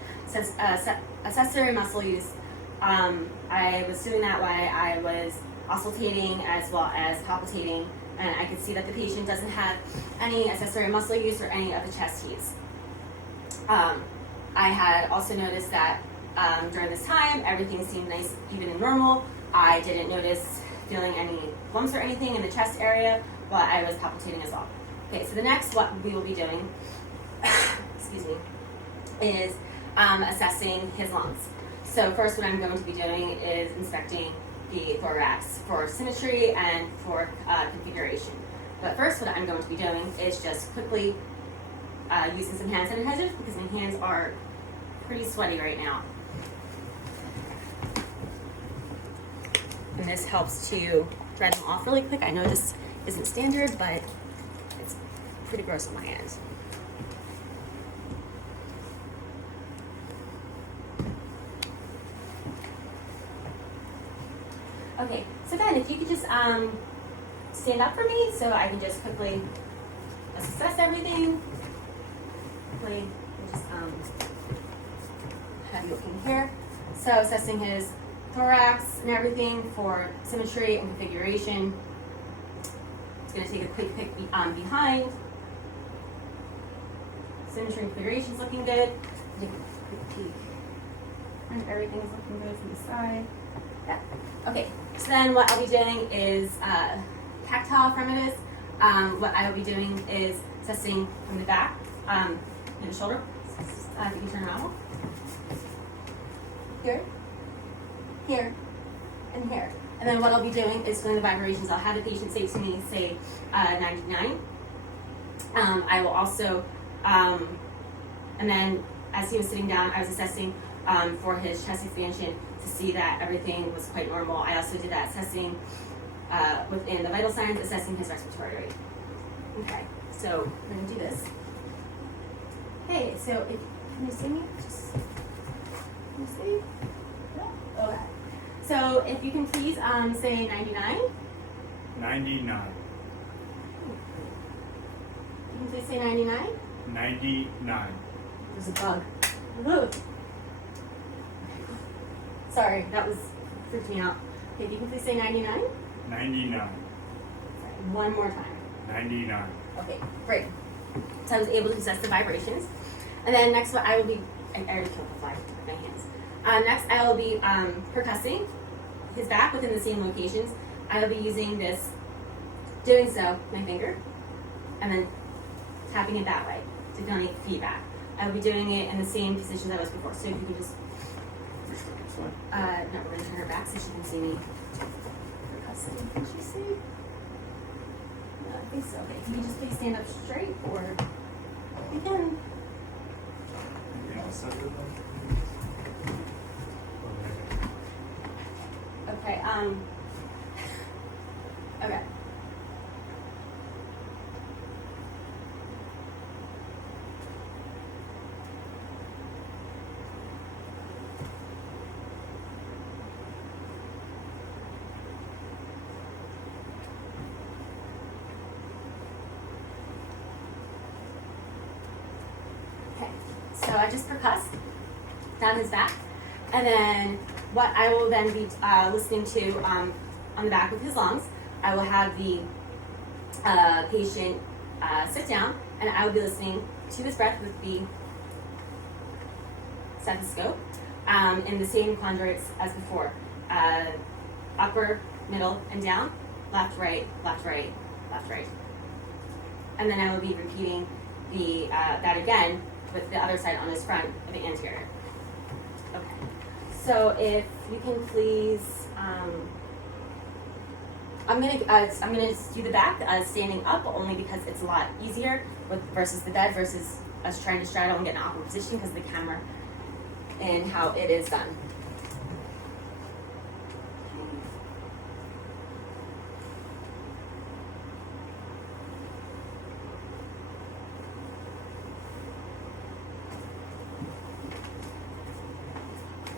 accessory muscle use. I was doing that while I was auscultating as well as palpitating, and I could see that the patient doesn't have any accessory muscle use or any of the chest heaves. I had also noticed that during this time, everything seemed nice, even and normal. I didn't notice feeling any lumps or anything in the chest area while I was palpitating as well. Okay, so the next what we will be doing excuse me, is assessing his lungs. So first what I'm going to be doing is inspecting the thorax for symmetry and for configuration. But first what I'm going to be doing is just quickly using some hand sanitizers because my hands are pretty sweaty right now. And this helps to dry them off really quick. I know this isn't standard, but it's pretty gross on my hands. Okay, so then if you could just stand up for me so I can just quickly assess everything. Quickly, just have you looking here. So assessing his thorax and everything for symmetry and configuration. It's going to take a quick pick behind. Symmetry and configuration is looking good. Take a quick peek. And everything is looking good from the side. Yeah. Okay, so then what I'll be doing is tactile affirmatives. What I will be doing is assessing from the back, and the shoulder. If you can turn around. Here, here, and here. And then what I'll be doing is doing the vibrations. I'll have the patient say to me, say 99. I will also, and then as he was sitting down, I was assessing for his chest expansion to see that everything was quite normal. I also did that assessing within the vital signs, assessing his respiratory rate. Okay, so we're gonna do this. Okay, so if, can you see me? Just, can you see? No? Okay. So if you can please say 99. 99. You can please say 99. 99. There's a bug. Woo. Sorry, that was freaked me out. Okay, if you can please say 99. 99. Sorry, one more time. 99. Okay, great. So I was able to assess the vibrations. And then next what I will be, I already killed the fly with my hands. Next I will be percussing his back within the same locations. I will be using this, doing so, my finger, and then tapping it that way to feel any feedback. I will be doing it in the same positions I was before. So if you could just, no, we're going to turn her back so she can see me percussing. Can she see? No, I think so. Okay, can you just please stand up straight, or you can. Okay, okay. Okay, so I just percussed down his back, and then what I will then be listening to on the back of his lungs, I will have the patient sit down, and I will be listening to his breath with the stethoscope in the same quadrants as before. Upper, middle, and down, left, right, left, right, left, right. And then I will be repeating the that again with the other side on his front of the anterior. Okay. So if you can please I'm gonna just do the back standing up only because it's a lot easier versus the bed versus us trying to straddle and get in an awkward position because of the camera and how it is done.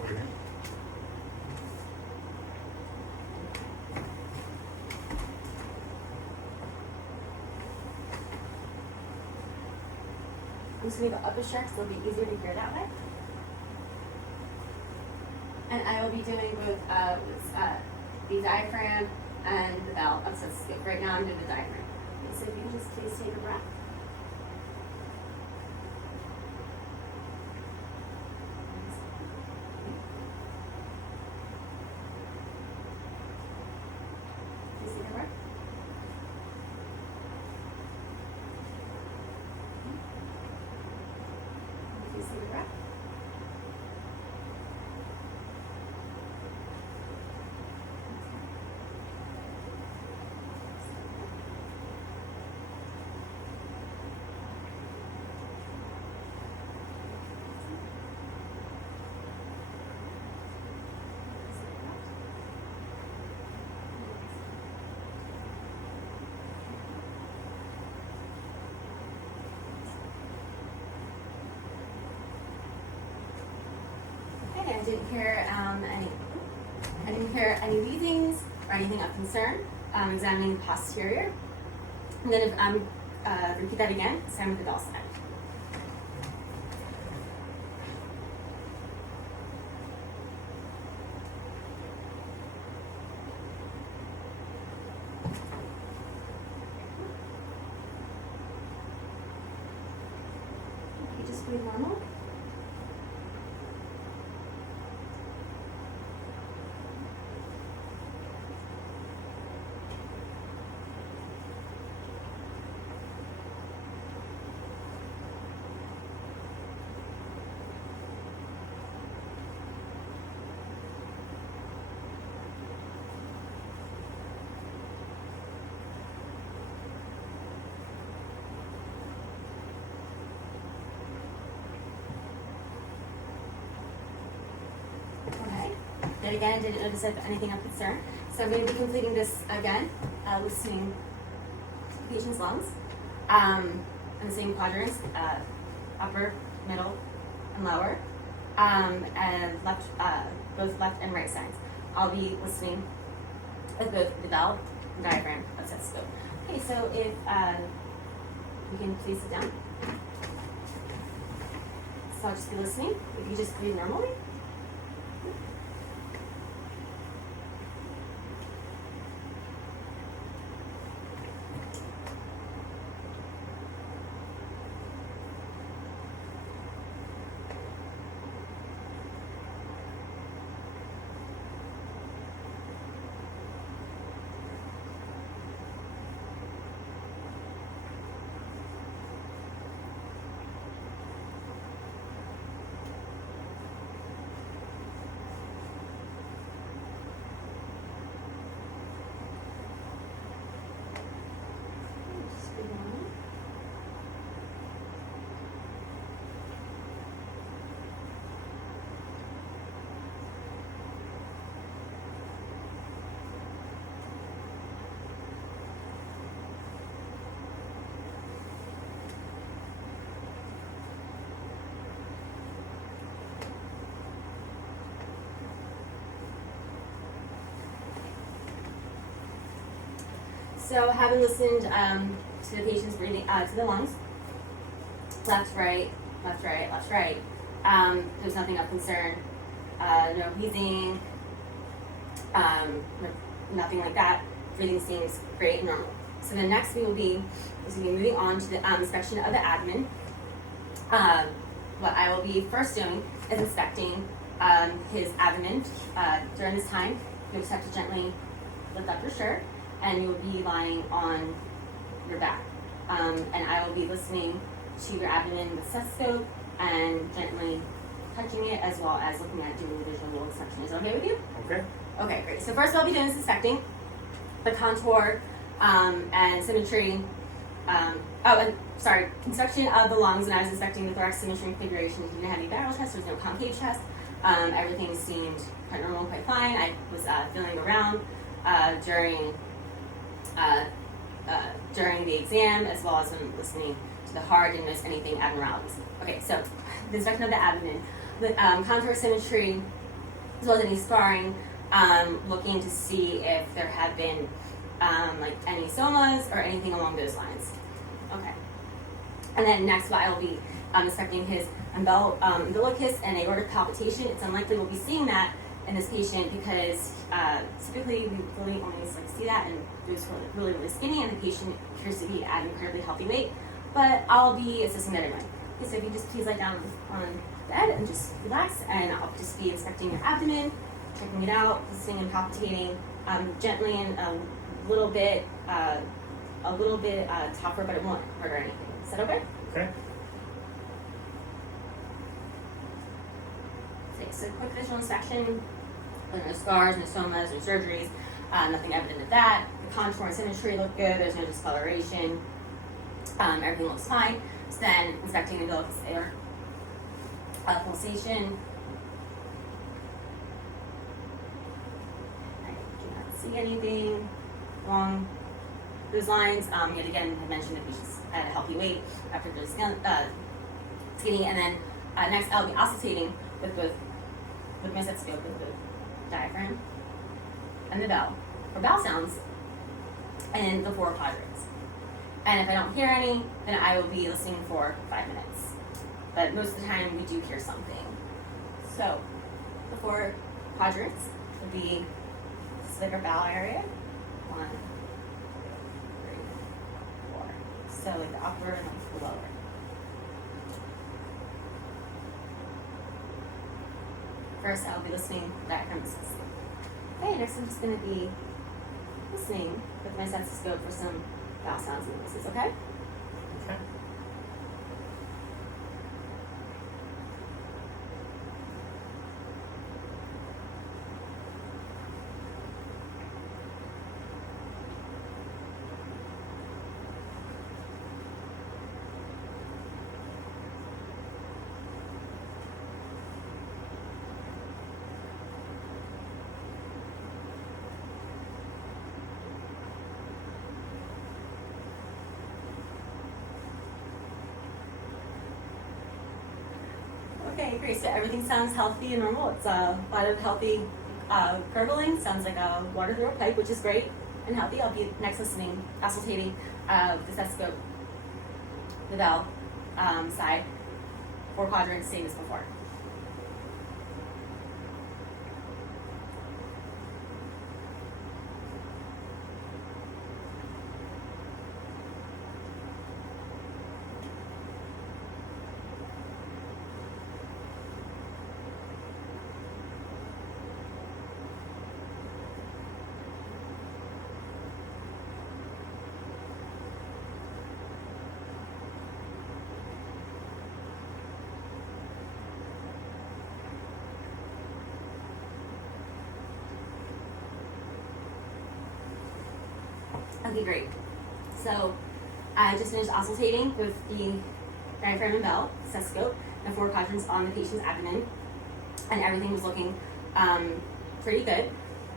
Waiting. I'm just gonna go up a stretch so it'll be easier to hear that way. And I will be doing both the diaphragm and the bell. So right now I'm doing the diaphragm. So if you can just please take a breath. Please take a breath. Please take a breath. Okay, I didn't hear any wheezings or anything of concern. Examining the posterior. I'm going to repeat that again. Same with the bell side. Okay, just breathe normal. Okay. Then again, I didn't notice if anything of concern. So I'm going to be completing this again, listening to the patient's lungs, in the same quadrants, upper, middle, and lower, and left, both left and right sides. I'll be listening at both the bell and diaphragm of stethoscope. Okay, so if you can please sit down. So I'll just be listening. If you just breathe normally. Just breathe normally. So having listened to the patient's breathing, to the lungs, left, right, left, right, left, right, there's nothing of concern, no wheezing, nothing like that. Breathing seems great and normal. So the next we will be moving on to the inspection of the abdomen. What I will be first doing is inspecting his abdomen. During this time, you just have to gently lift up your shirt, and you will be lying on your back. And I will be listening to your abdomen with stethoscope and gently touching it, as well as looking at doing the visual inspection. Is that okay with you? Okay. Okay, great. So first what I'll be doing is inspecting. the contour and symmetry. Construction of the lungs. When I was inspecting the thorax symmetry and configuration, he didn't have any barrel chest. There was no concave chest. Everything seemed quite normal, quite fine. I was feeling around during the exam, as well as when listening to the heart. Didn't miss anything abnormalities. Okay, so the inspection of the abdomen, the contour symmetry, as well as any scarring, looking to see if there have been like any somas or anything along those lines. Okay. And then next, I will be inspecting his umbilicus and aortic palpitation. It's unlikely we'll be seeing that in this patient because typically we really only see that in those who are really, really skinny, and the patient appears to be at an incredibly healthy weight. But I'll be assessing that anyway. Okay, so if you just please lie down on the bed and just relax, and I'll just be inspecting your abdomen, checking it out, listening and palpitating gently and a little bit tougher, but it won't hurt or anything. Is that okay? Okay. Okay, so quick visual inspection. There are no scars, no somas, no surgeries, nothing evident of that. The contour and symmetry look good. There's no discoloration. Everything looks fine. So then inspecting the umbilicus air pulsation. I do not see anything along those lines. Yet again, I mentioned that patient's at a healthy weight after they're skinny. And then next, I'll be oscillating with my stethoscope with the diaphragm and the bell, or bell sounds, and the 4 quadrants. And if I don't hear any, then I will be listening for 5 minutes. But most of the time, we do hear something. So the 4 quadrants will be slicker bowel area. 1, 3, 4. So like the upper and the lower. First, I'll be listening to the diaphragm and stethoscope. Okay, next I'm just going to be listening with my stethoscope for some vowel sounds and noises, okay? Okay. Okay, great. So everything sounds healthy and normal. It's a lot of healthy gurgling. Sounds like a water through a pipe, which is great and healthy. I'll be next listening, auscultating the stethoscope, the bell side, 4 quadrants, same as before. Okay, great. So I just finished auscultating with the diaphragm and bell stethoscope, and 4 quadrants on the patient's abdomen, and everything was looking pretty good.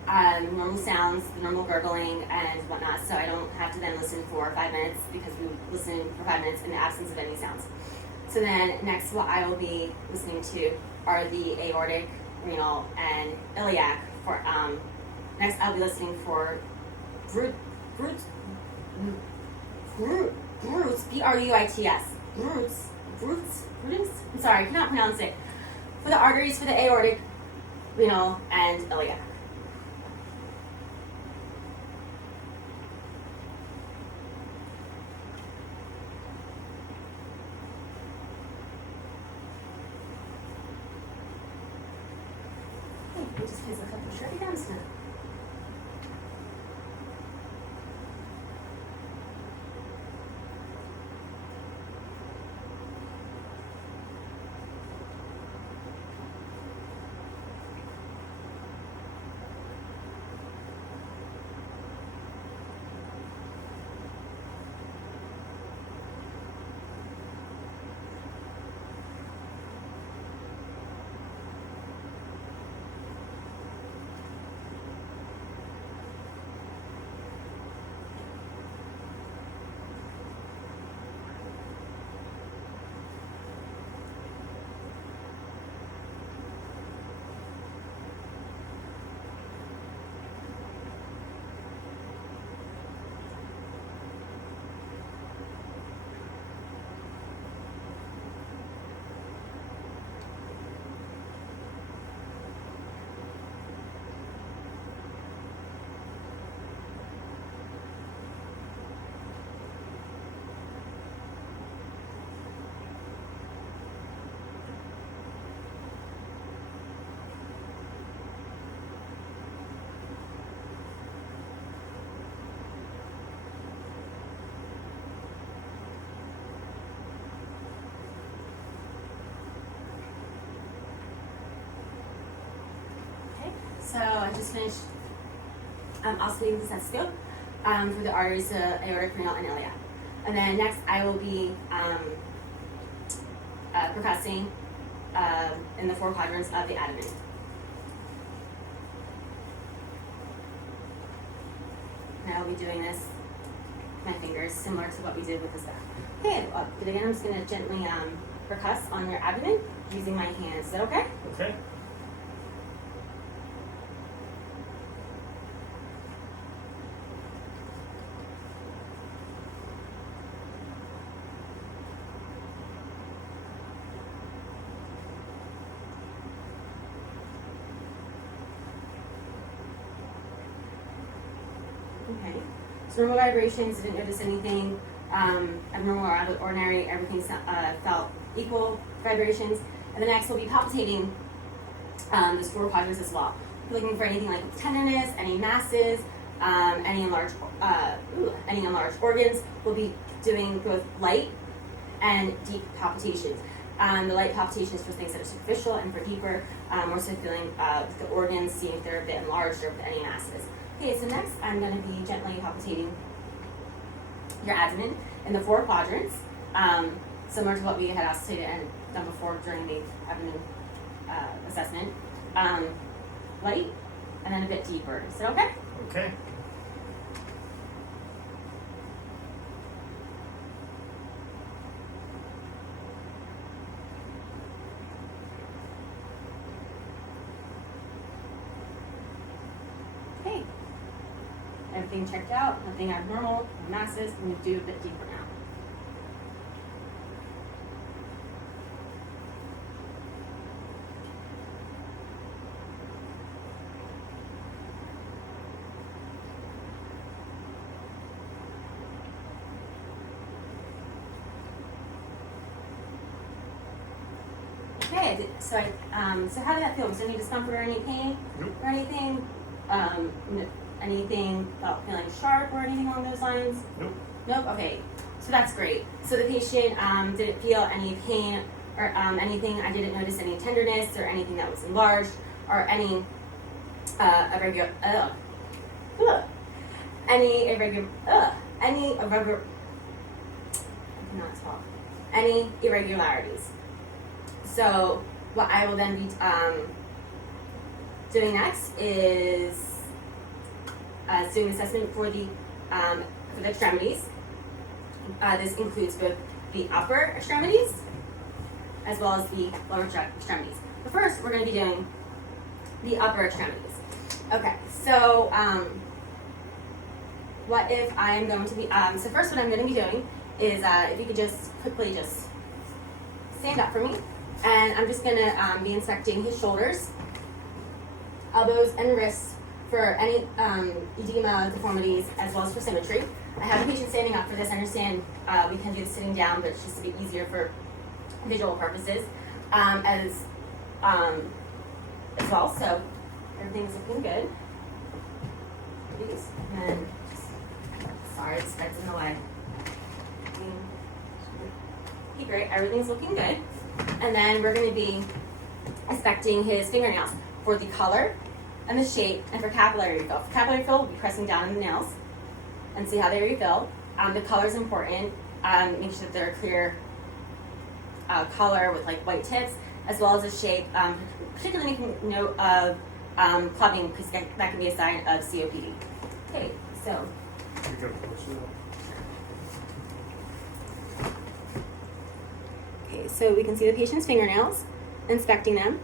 Normal sounds, normal gurgling, and whatnot. So I don't have to then listen for 5 minutes because we would listen for 5 minutes in the absence of any sounds. So then next, what I will be listening to are the aortic, renal, and iliac. For next, I'll be listening for Bruits, B-R-U-I-T-S. Bruits. I'm sorry, I cannot pronounce it. For the arteries, for the aortic, renal, and iliac. Okay, we just place a couple of shirty gums now. so I just finished oscillating the stethoscope for the arteries, the aortic, renal, and iliac. And then next I will be percussing in the 4 quadrants of the abdomen. And I will be doing this with my fingers, similar to what we did with the staff. Okay, but again, I'm just going to gently percuss on your abdomen using my hands. Is that okay? Okay. Okay. So normal vibrations, didn't notice anything abnormal or out of the ordinary. Everything felt equal vibrations. And the next will be palpitating those 4 quadrants as well. Looking for anything like tenderness, any masses, any enlarged organs. We'll be doing both light and deep palpitations. The light palpitations for things that are superficial, and for deeper, more so feeling the organs, seeing if they're a bit enlarged or with any masses. Okay, so next I'm going to be gently palpitating your abdomen in the 4 quadrants, similar to what we had oscillated and done before during the abdomen assessment. Light, and then a bit deeper. Is that okay? Okay. Okay. Everything checked out, nothing abnormal, no masses. I'm going to do a bit deeper now. Okay, so so how did that feel? Was there any discomfort or any pain Nope. or anything? Anything about feeling sharp or anything along those lines? Nope. Nope. Okay, so that's great. So the patient didn't feel any pain or anything. I didn't notice any tenderness or anything that was enlarged or any irregular. Any irregular. Any irregular. I cannot talk. Any irregularities. So what I will then be doing next is doing assessment for the extremities. This includes both the upper extremities as well as the lower extremities. But first, we're going to be doing the upper extremities. Okay, so what if I am going to be, so first what I'm going to be doing is, if you could just quickly just stand up for me. And I'm just going to be inspecting his shoulders, elbows, and wrists for any edema, deformities, as well as for symmetry. I have a patient standing up for this. I understand we can do this sitting down, but it's just a bit easier for visual purposes as well. So everything's looking good. Please. And sorry, this bed's in the way. Okay, great. Everything's looking good. And then we're going to be inspecting his fingernails for the color and the shape, and for capillary refill. For capillary refill, we'll be pressing down on the nails and see how they refill. The color is important. Make sure that they're a clear color with like white tips, as well as a shape. Particularly making note of clubbing, because that can be a sign of COPD. Okay, so. You go closer. Okay, so we can see the patient's fingernails, inspecting them.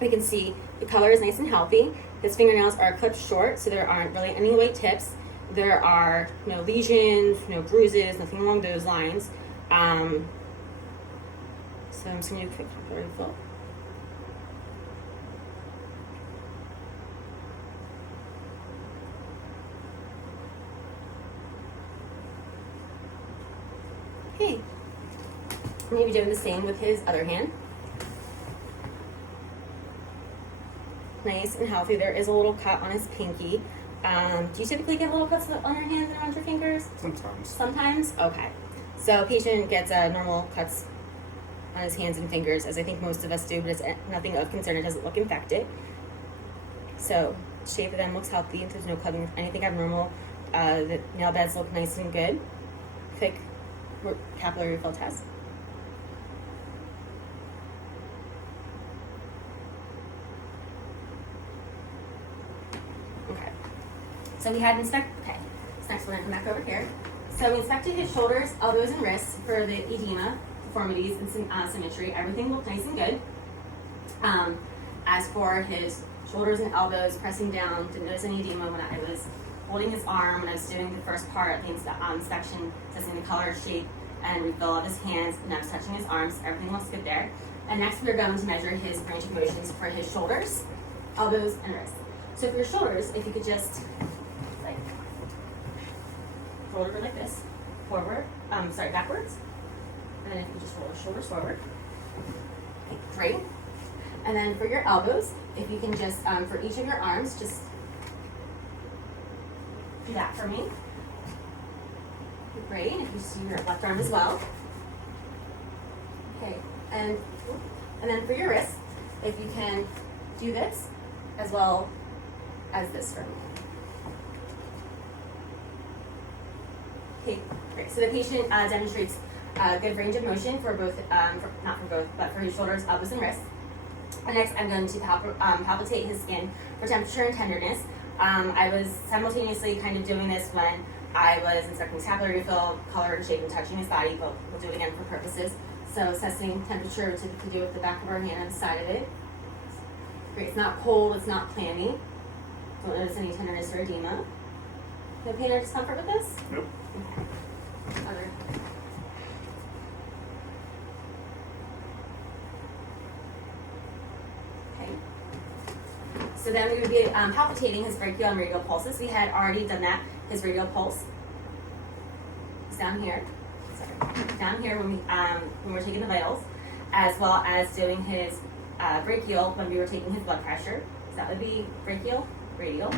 We can see the color is nice and healthy. His fingernails are clipped short, so there aren't really any white tips. There are no lesions, no bruises, nothing along those lines. So I'm just going to do a quick capillary fill. Okay. Maybe doing the same with his other hand. Nice and healthy. There is a little cut on his pinky. Do you typically get little cuts on your hands and around your fingers? Sometimes. Sometimes? Okay. So patient gets normal cuts on his hands and fingers, as I think most of us do, but it's nothing of concern. It doesn't look infected. So shape of them looks healthy. There's no clubbing or anything abnormal. The nail beds look nice and good. Quick capillary refill test. Okay. So we had okay. So next we're gonna come back over here. So we inspected his shoulders, elbows, and wrists for the edema, deformities, and symmetry. Everything looked nice and good. As for his shoulders and elbows, pressing down, didn't notice any edema when I was holding his arm when I was doing the first part of the inspection, assessing the color, shape, and refill of his hands, and I was touching his arms. Everything looks good there. And next we're going to measure his range of motions for his shoulders, elbows, and wrists. So for your shoulders, if you could just like roll over like this, backwards. And then if you just roll your shoulders forward. Okay, great. And then for your elbows, if you can just, for each of your arms, just do that for me. Great. If you see your left arm as well. Okay. And then for your wrists, if you can do this as well as this for me. Okay, great. So the patient demonstrates a good range of motion for both, not for both, but for his shoulders, elbows, and wrists. And next, I'm going to palpitate his skin for temperature and tenderness. I was simultaneously kind of doing this when I was inspecting his capillary refill, color and shape, and touching his body, but we'll do it again for purposes. So assessing temperature, we typically do it with the back of our hand on the side of it. Great, it's not cold, it's not clammy. Don't notice any tenderness or edema. No pain or discomfort with this? Nope. Okay. Other. Okay. So then we would be palpitating his brachial and radial pulses. We had already done that. His radial pulse is down here. Sorry, down here when we're taking the vitals, as well as doing his brachial when we were taking his blood pressure. So that would be brachial, radial.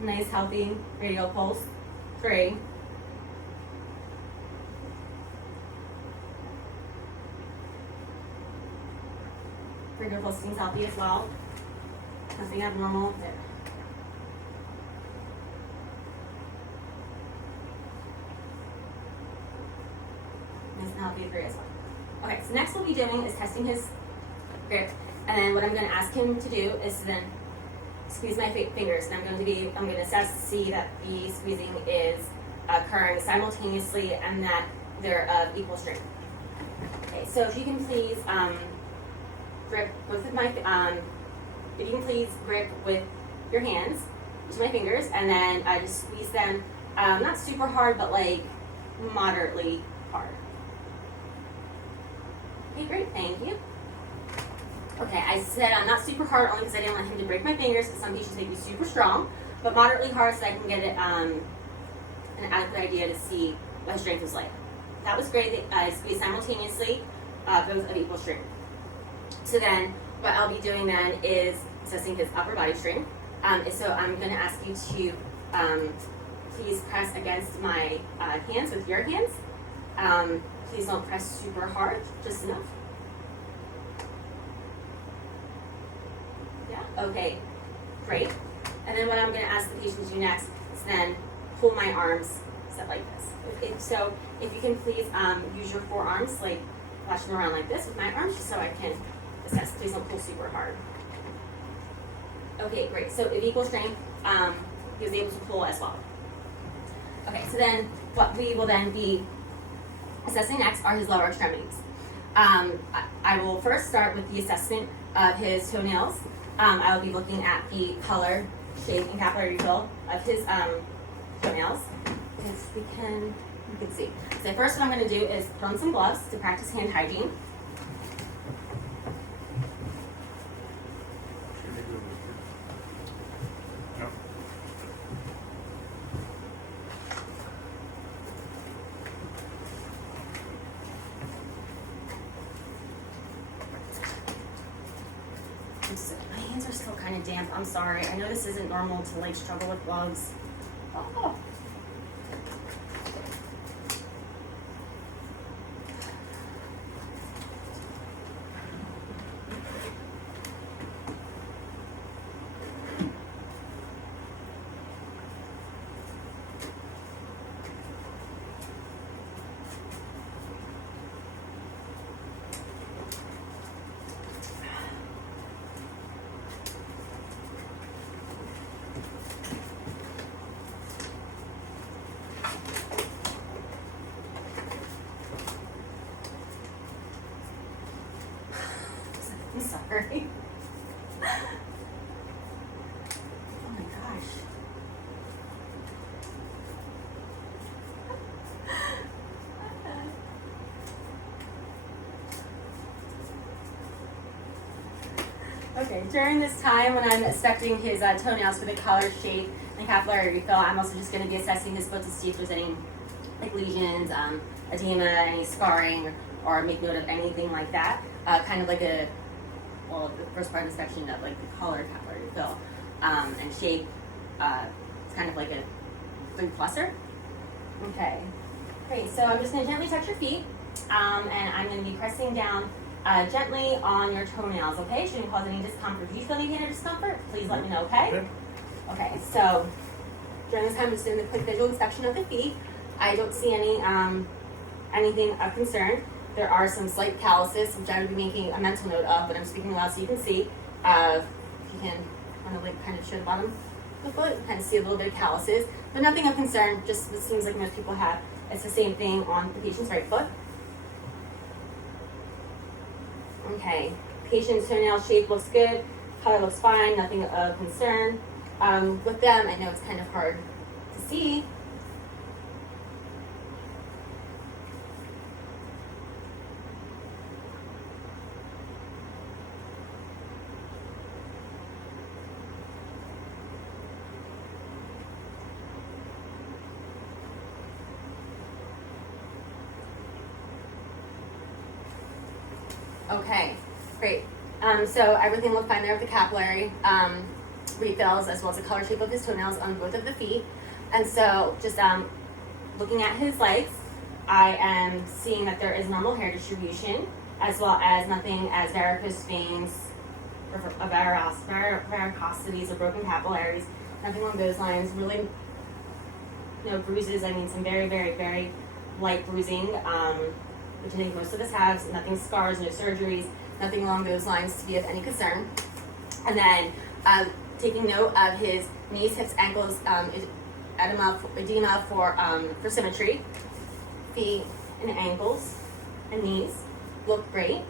Nice, healthy radial pulse. 3. Radial pulse seems healthy as well. Nothing abnormal there. Nice and healthy 3 as well. Okay, so next we'll be doing is testing his grip, and then what I'm going to ask him to do is to then squeeze my fingers, and I'm going to assess to see that the squeezing is occurring simultaneously and that they're of equal strength. Okay, so if you can please grip both of my, if you can please grip with your hands, each of my fingers, and then just squeeze them, not super hard, but like moderately hard. Okay, great, thank you. Okay, I said not super hard only because I didn't want him to break my fingers, because some patients may be super strong, but moderately hard so I can get it, an adequate idea to see what his strength is like. That was great. I squeezed simultaneously, both of equal strength. So then, what I'll be doing then is assessing his upper body strength. So I'm going to ask you to please press against my hands with your hands. Please don't press super hard, just enough. Yeah, okay, great. And then what I'm going to ask the patient to do next is then pull my arms set like this. So if you can please use your forearms, like flash them around like this with my arms, just so I can assess. Please don't pull super hard. Okay, great. So of equal strength, he was able to pull as well. Okay, so then what we will then be assessing next are his lower extremities. I will first start with the assessment of his toenails. I will be looking at the color, shape, and capillary refill of his toenails. If we can, you can see. So first what I'm going to do is put on some gloves to practice hand hygiene. No. My hands are still kind of damp. I'm sorry. I know this isn't normal to like struggle with gloves. Oh. Sorry. Oh my gosh. Okay, during this time when I'm inspecting his toenails for the color, shape, and capillary refill, I'm also just going to be assessing his foot to see if there's any like lesions, edema, any scarring, or make note of anything like that. Kind of like the first part of the inspection of like the color, capillary refill, and shape. It's kind of like a 3+er. Okay. Great, so I'm just going to gently touch your feet, and I'm going to be pressing down gently on your toenails, okay? Shouldn't cause any discomfort. If you feel any pain or discomfort, please let me know, okay? Yep. Okay, so during this time, I'm just doing a quick visual inspection of the feet. I don't see any anything of concern. There are some slight calluses, which I would be making a mental note of, but I'm speaking loud so you can see. If you can kind of show the bottom of the foot, kind of see a little bit of calluses, but nothing of concern, just what seems like most people have. It's the same thing on the patient's right foot. Okay, patient's toenail shape looks good, color looks fine, nothing of concern. With them, I know it's kind of hard to see. Okay, great. So everything looked fine there with the capillary refills as well as the color shape of his toenails on both of the feet. And so just looking at his legs, I am seeing that there is normal hair distribution as well as nothing as varicose veins or varicosities or broken capillaries, nothing along those lines. Really no bruises. I mean some very, very, very light bruising, which I think most of us have. Nothing scars, no surgeries, nothing along those lines to be of any concern. And then taking note of his knees, hips, ankles, edema for symmetry. Feet and ankles and knees look great.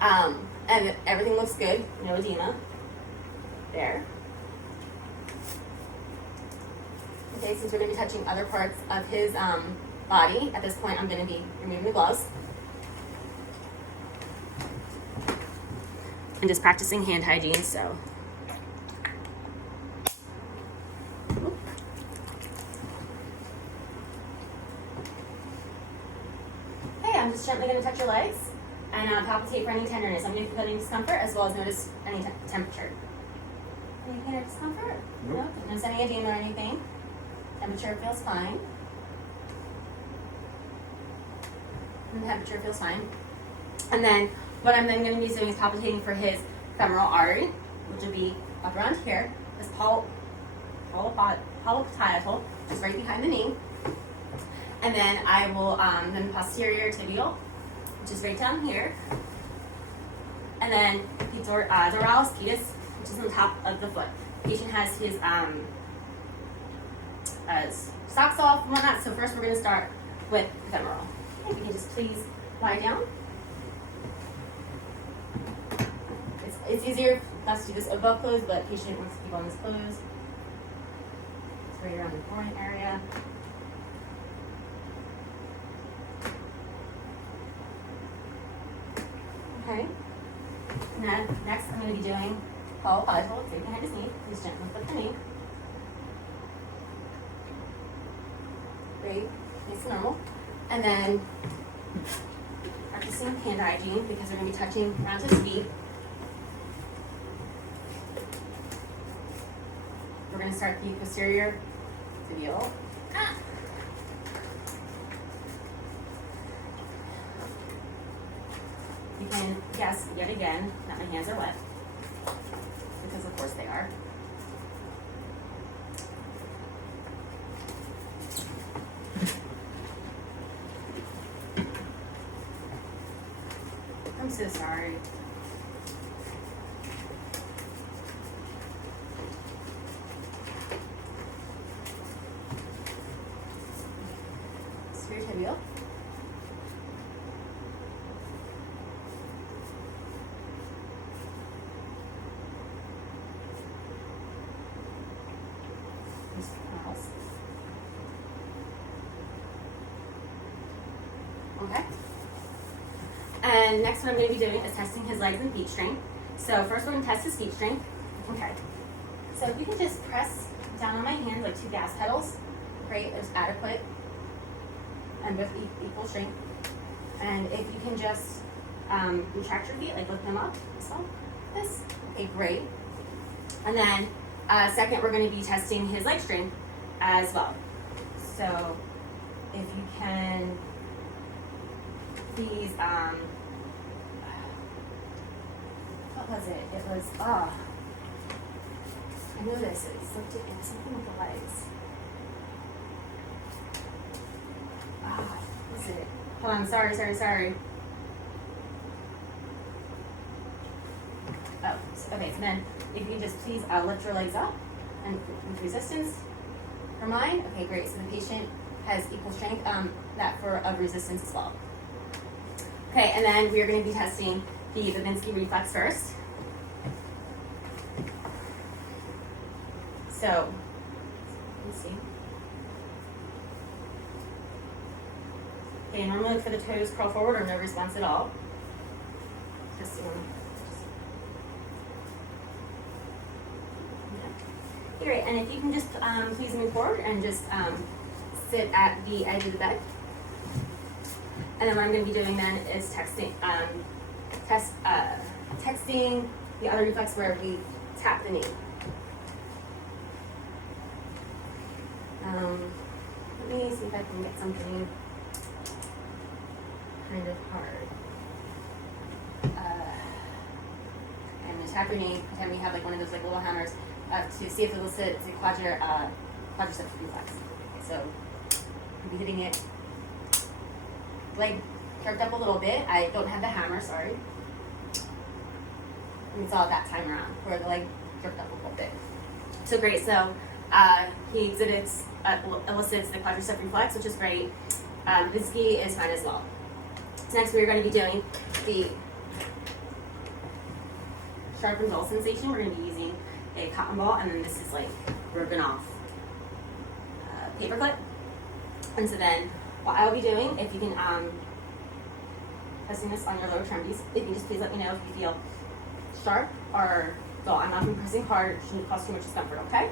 And everything looks good, no edema there. Okay, since we're going to be touching other parts of his body, at this point I'm going to be removing the gloves. And just practicing hand hygiene, so. Okay, I'm just gently going to touch your legs and palpitate for any tenderness. I'm going to feel any discomfort as well as notice any temperature. Any pain or discomfort? Nope. No? Don't notice any edema or anything. Temperature feels fine. And the temperature feels fine. And then what I'm then going to be doing is palpitating for his femoral artery, which will be up around here, this polypodiatal, which is right behind the knee. And then I will then posterior tibial, which is right down here. And then doralis pedis, which is on top of the foot. The patient has his socks off and whatnot. So first we're going to start with the femoral. If you can just please lie down. It's easier for us to do this above closed, but patient wants to keep on this closed. It's right around the groin area. Okay. And then next I'm going to be doing polypodial, right behind his knee. Please gently lift up the knee. Great, nice and normal. And then practicing hand hygiene because we're going to be touching around his feet. We're going to start the posterior tibial. You can guess yet again that my hands are wet, because of course they are. I'm so sorry. Posterior tibial. then next what I'm going to be doing is testing his legs and feet strength. So first we're going to test his feet strength. Okay. So if you can just press down on my hand like 2 gas pedals, great, there's adequate and with equal strength. And if you can just retract your feet, like lift them up, so this, okay, great. And then second, we're going to be testing his leg strength as well. So if you can please, what was it? It was, I know this, it slipped it in something with the legs. What was it? Hold on, sorry. Oh, okay, so then if you can just please lift your legs up and with resistance for mine. Okay, great. So the patient has equal strength, that for of resistance as well. Okay, and then we are going to be testing the Babinski reflex first. So, let's see. Okay, normally for the toes curl forward or no response at all. Testing them. Great, and if you can just please move forward and just sit at the edge of the bed. And then what I'm going to be doing then is texting the other reflex where we tap the knee. Let me see if I can get something kind of hard. And the tap your knee, pretend we have like one of those like little hammers to see if it elicits a quadriceps reflex. So I'll be hitting it. Leg jerked up a little bit. I don't have the hammer, sorry. And it's all that time around where the leg jerked up a little bit. So great. So he elicits the quadriceps reflex, which is great. Babinski is fine as well. So next we're going to be doing the sharp and dull sensation. We're going to be using a cotton ball, and then this is like broken off paper clip. And so then what I'll be doing, if you can pressing this on your lower extremities, if you can just please let me know if you feel sharp or dull. I'm not going to be pressing hard, it shouldn't cause too much discomfort, okay?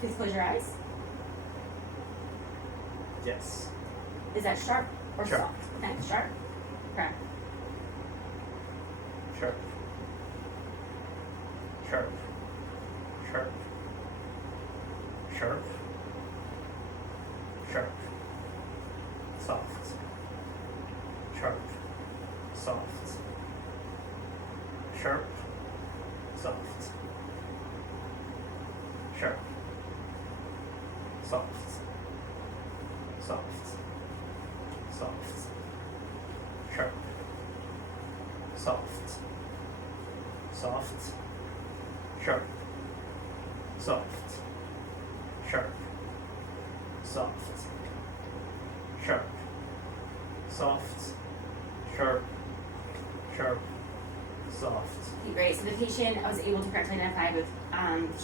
Please close your eyes. Yes. Is that sharp or Sharp. soft? Okay, sharp. Correct. Sharp. Sharp. Sharp. Sharp. Sharp. Soft. Sharp. Soft. Sharp. Soft. Sharp. Soft. Soft. Soft. Sharp. Soft. Soft. Sharp. Soft. Sharp. Soft. Sharp. Soft. Sharp. Sharp. Soft. Okay, great. So the patient I was able to correctly identify with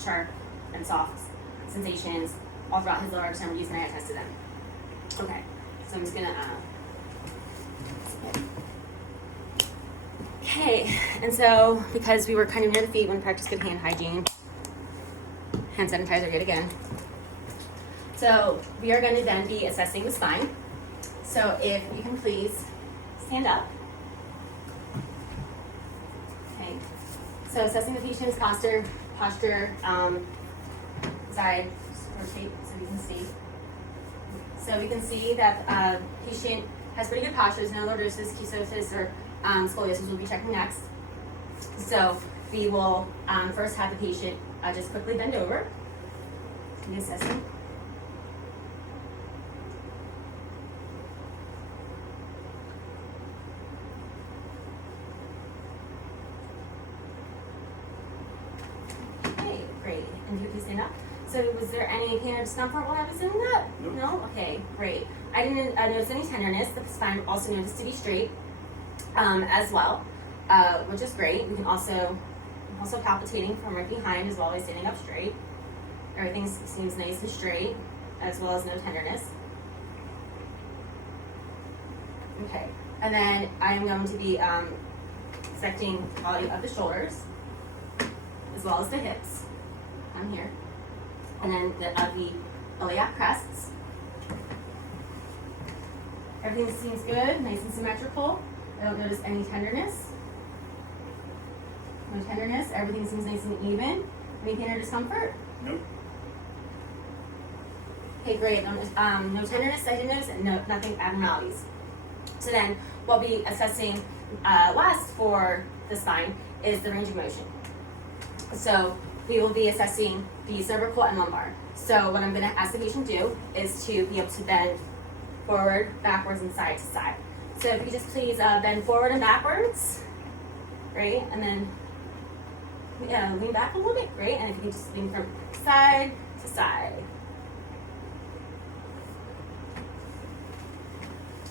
sharp and soft sensations all throughout his lower extremities, and I tested them. Okay, so I'm just gonna. Okay, and so because we were kind of near the feet when we practiced good hand hygiene, hand sanitizer yet again. So we are going to then be assessing the spine. So if you can please stand up. Okay. So assessing the patient's posture, side rotate so we can see. So we can see that patient has pretty good posture. There's no lordosis, kyphosis, or scoliosis. We'll be checking next. So we will first have the patient just quickly bend over. Be assessing. Okay, great. And you can stand up. So was there any pain or discomfort while I was doing that? Nope. No? Okay, great. I didn't notice any tenderness. The spine also noticed to be straight as well, which is great. We can also palpitating from right behind as well as standing up straight. Everything seems nice and straight, as well as no tenderness. Okay, And then I am going to be inspecting quality of the shoulders, as well as the hips. I'm here. And then of the iliac crests. Everything seems good, nice and symmetrical. I don't notice any tenderness. No tenderness. Everything seems nice and even. Any pain or discomfort? Nope. Okay, great. No tenderness, I didn't notice, and nothing abnormalities. So then, what we'll be assessing last for the spine is the range of motion. So we will be assessing the cervical and lumbar. So what I'm going to ask the patient to do is to be able to bend forward, backwards, and side to side. So if you just please bend forward and backwards, great, and then lean back a little bit, great, and if you can just lean from side to side.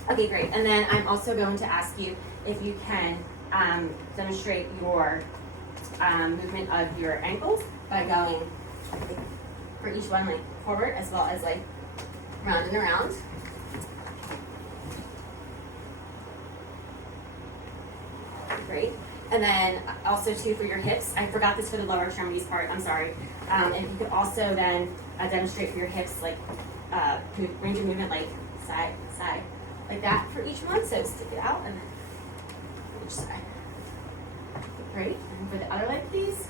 Okay, great, and then I'm also going to ask you if you can demonstrate your movement of your ankles by going for each one like forward as well as like round and around. Great. And then also too for your hips, I forgot this for the lower extremities part, I'm sorry. And you could also then demonstrate for your hips like range of movement like side, side, like that for each one. So stick it out and then each side. Great. And for the other leg, please.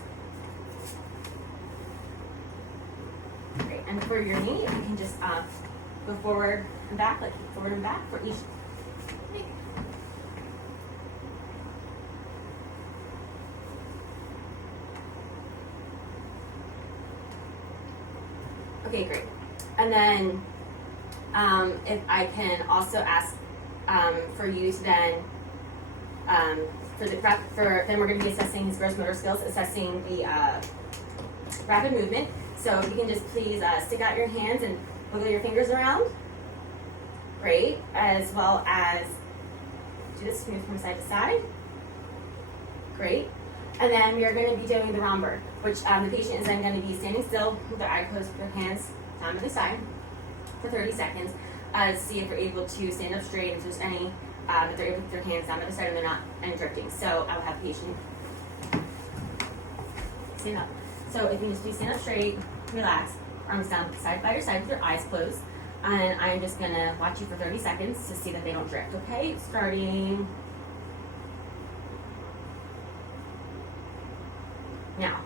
Great. And for your knee, if you can just go forward and back, like forward and back for each leg. Okay, great. And then if I can also ask for you to then then we're going to be assessing his gross motor skills, assessing the rapid movement. So if you can just please stick out your hands and wiggle your fingers around. Great. As well as do this smooth from side to side. Great. And then we are going to be doing the Romberg, which the patient is then going to be standing still with their eye closed with their hands down to the side for 30 seconds to see if they're able to stand up straight, if there's any, if they're able to put their hands down by the side and they're not any drifting. So I will have the patient stand up. So if you just please stand up straight, relax, arms down side by your side with your eyes closed. And I'm just going to watch you for 30 seconds to see that they don't drift, okay? Starting now.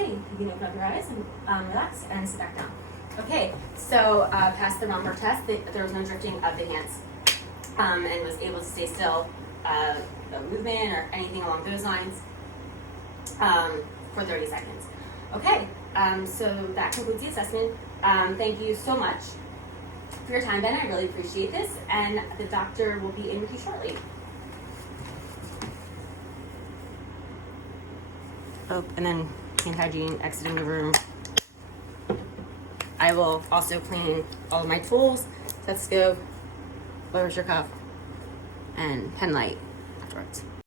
Okay, you can open up your eyes and relax and sit back down. Okay, so past the Romberg test, there was no drifting of the hands and was able to stay still, no movement or anything along those lines for 30 seconds. Okay, so that concludes the assessment. Thank you so much for your time, Ben. I really appreciate this, and the doctor will be in with you shortly. Oh, and then hand hygiene, exiting the room. I will also clean all of my tools, stethoscope, blood pressure cuff, and pen light afterwards.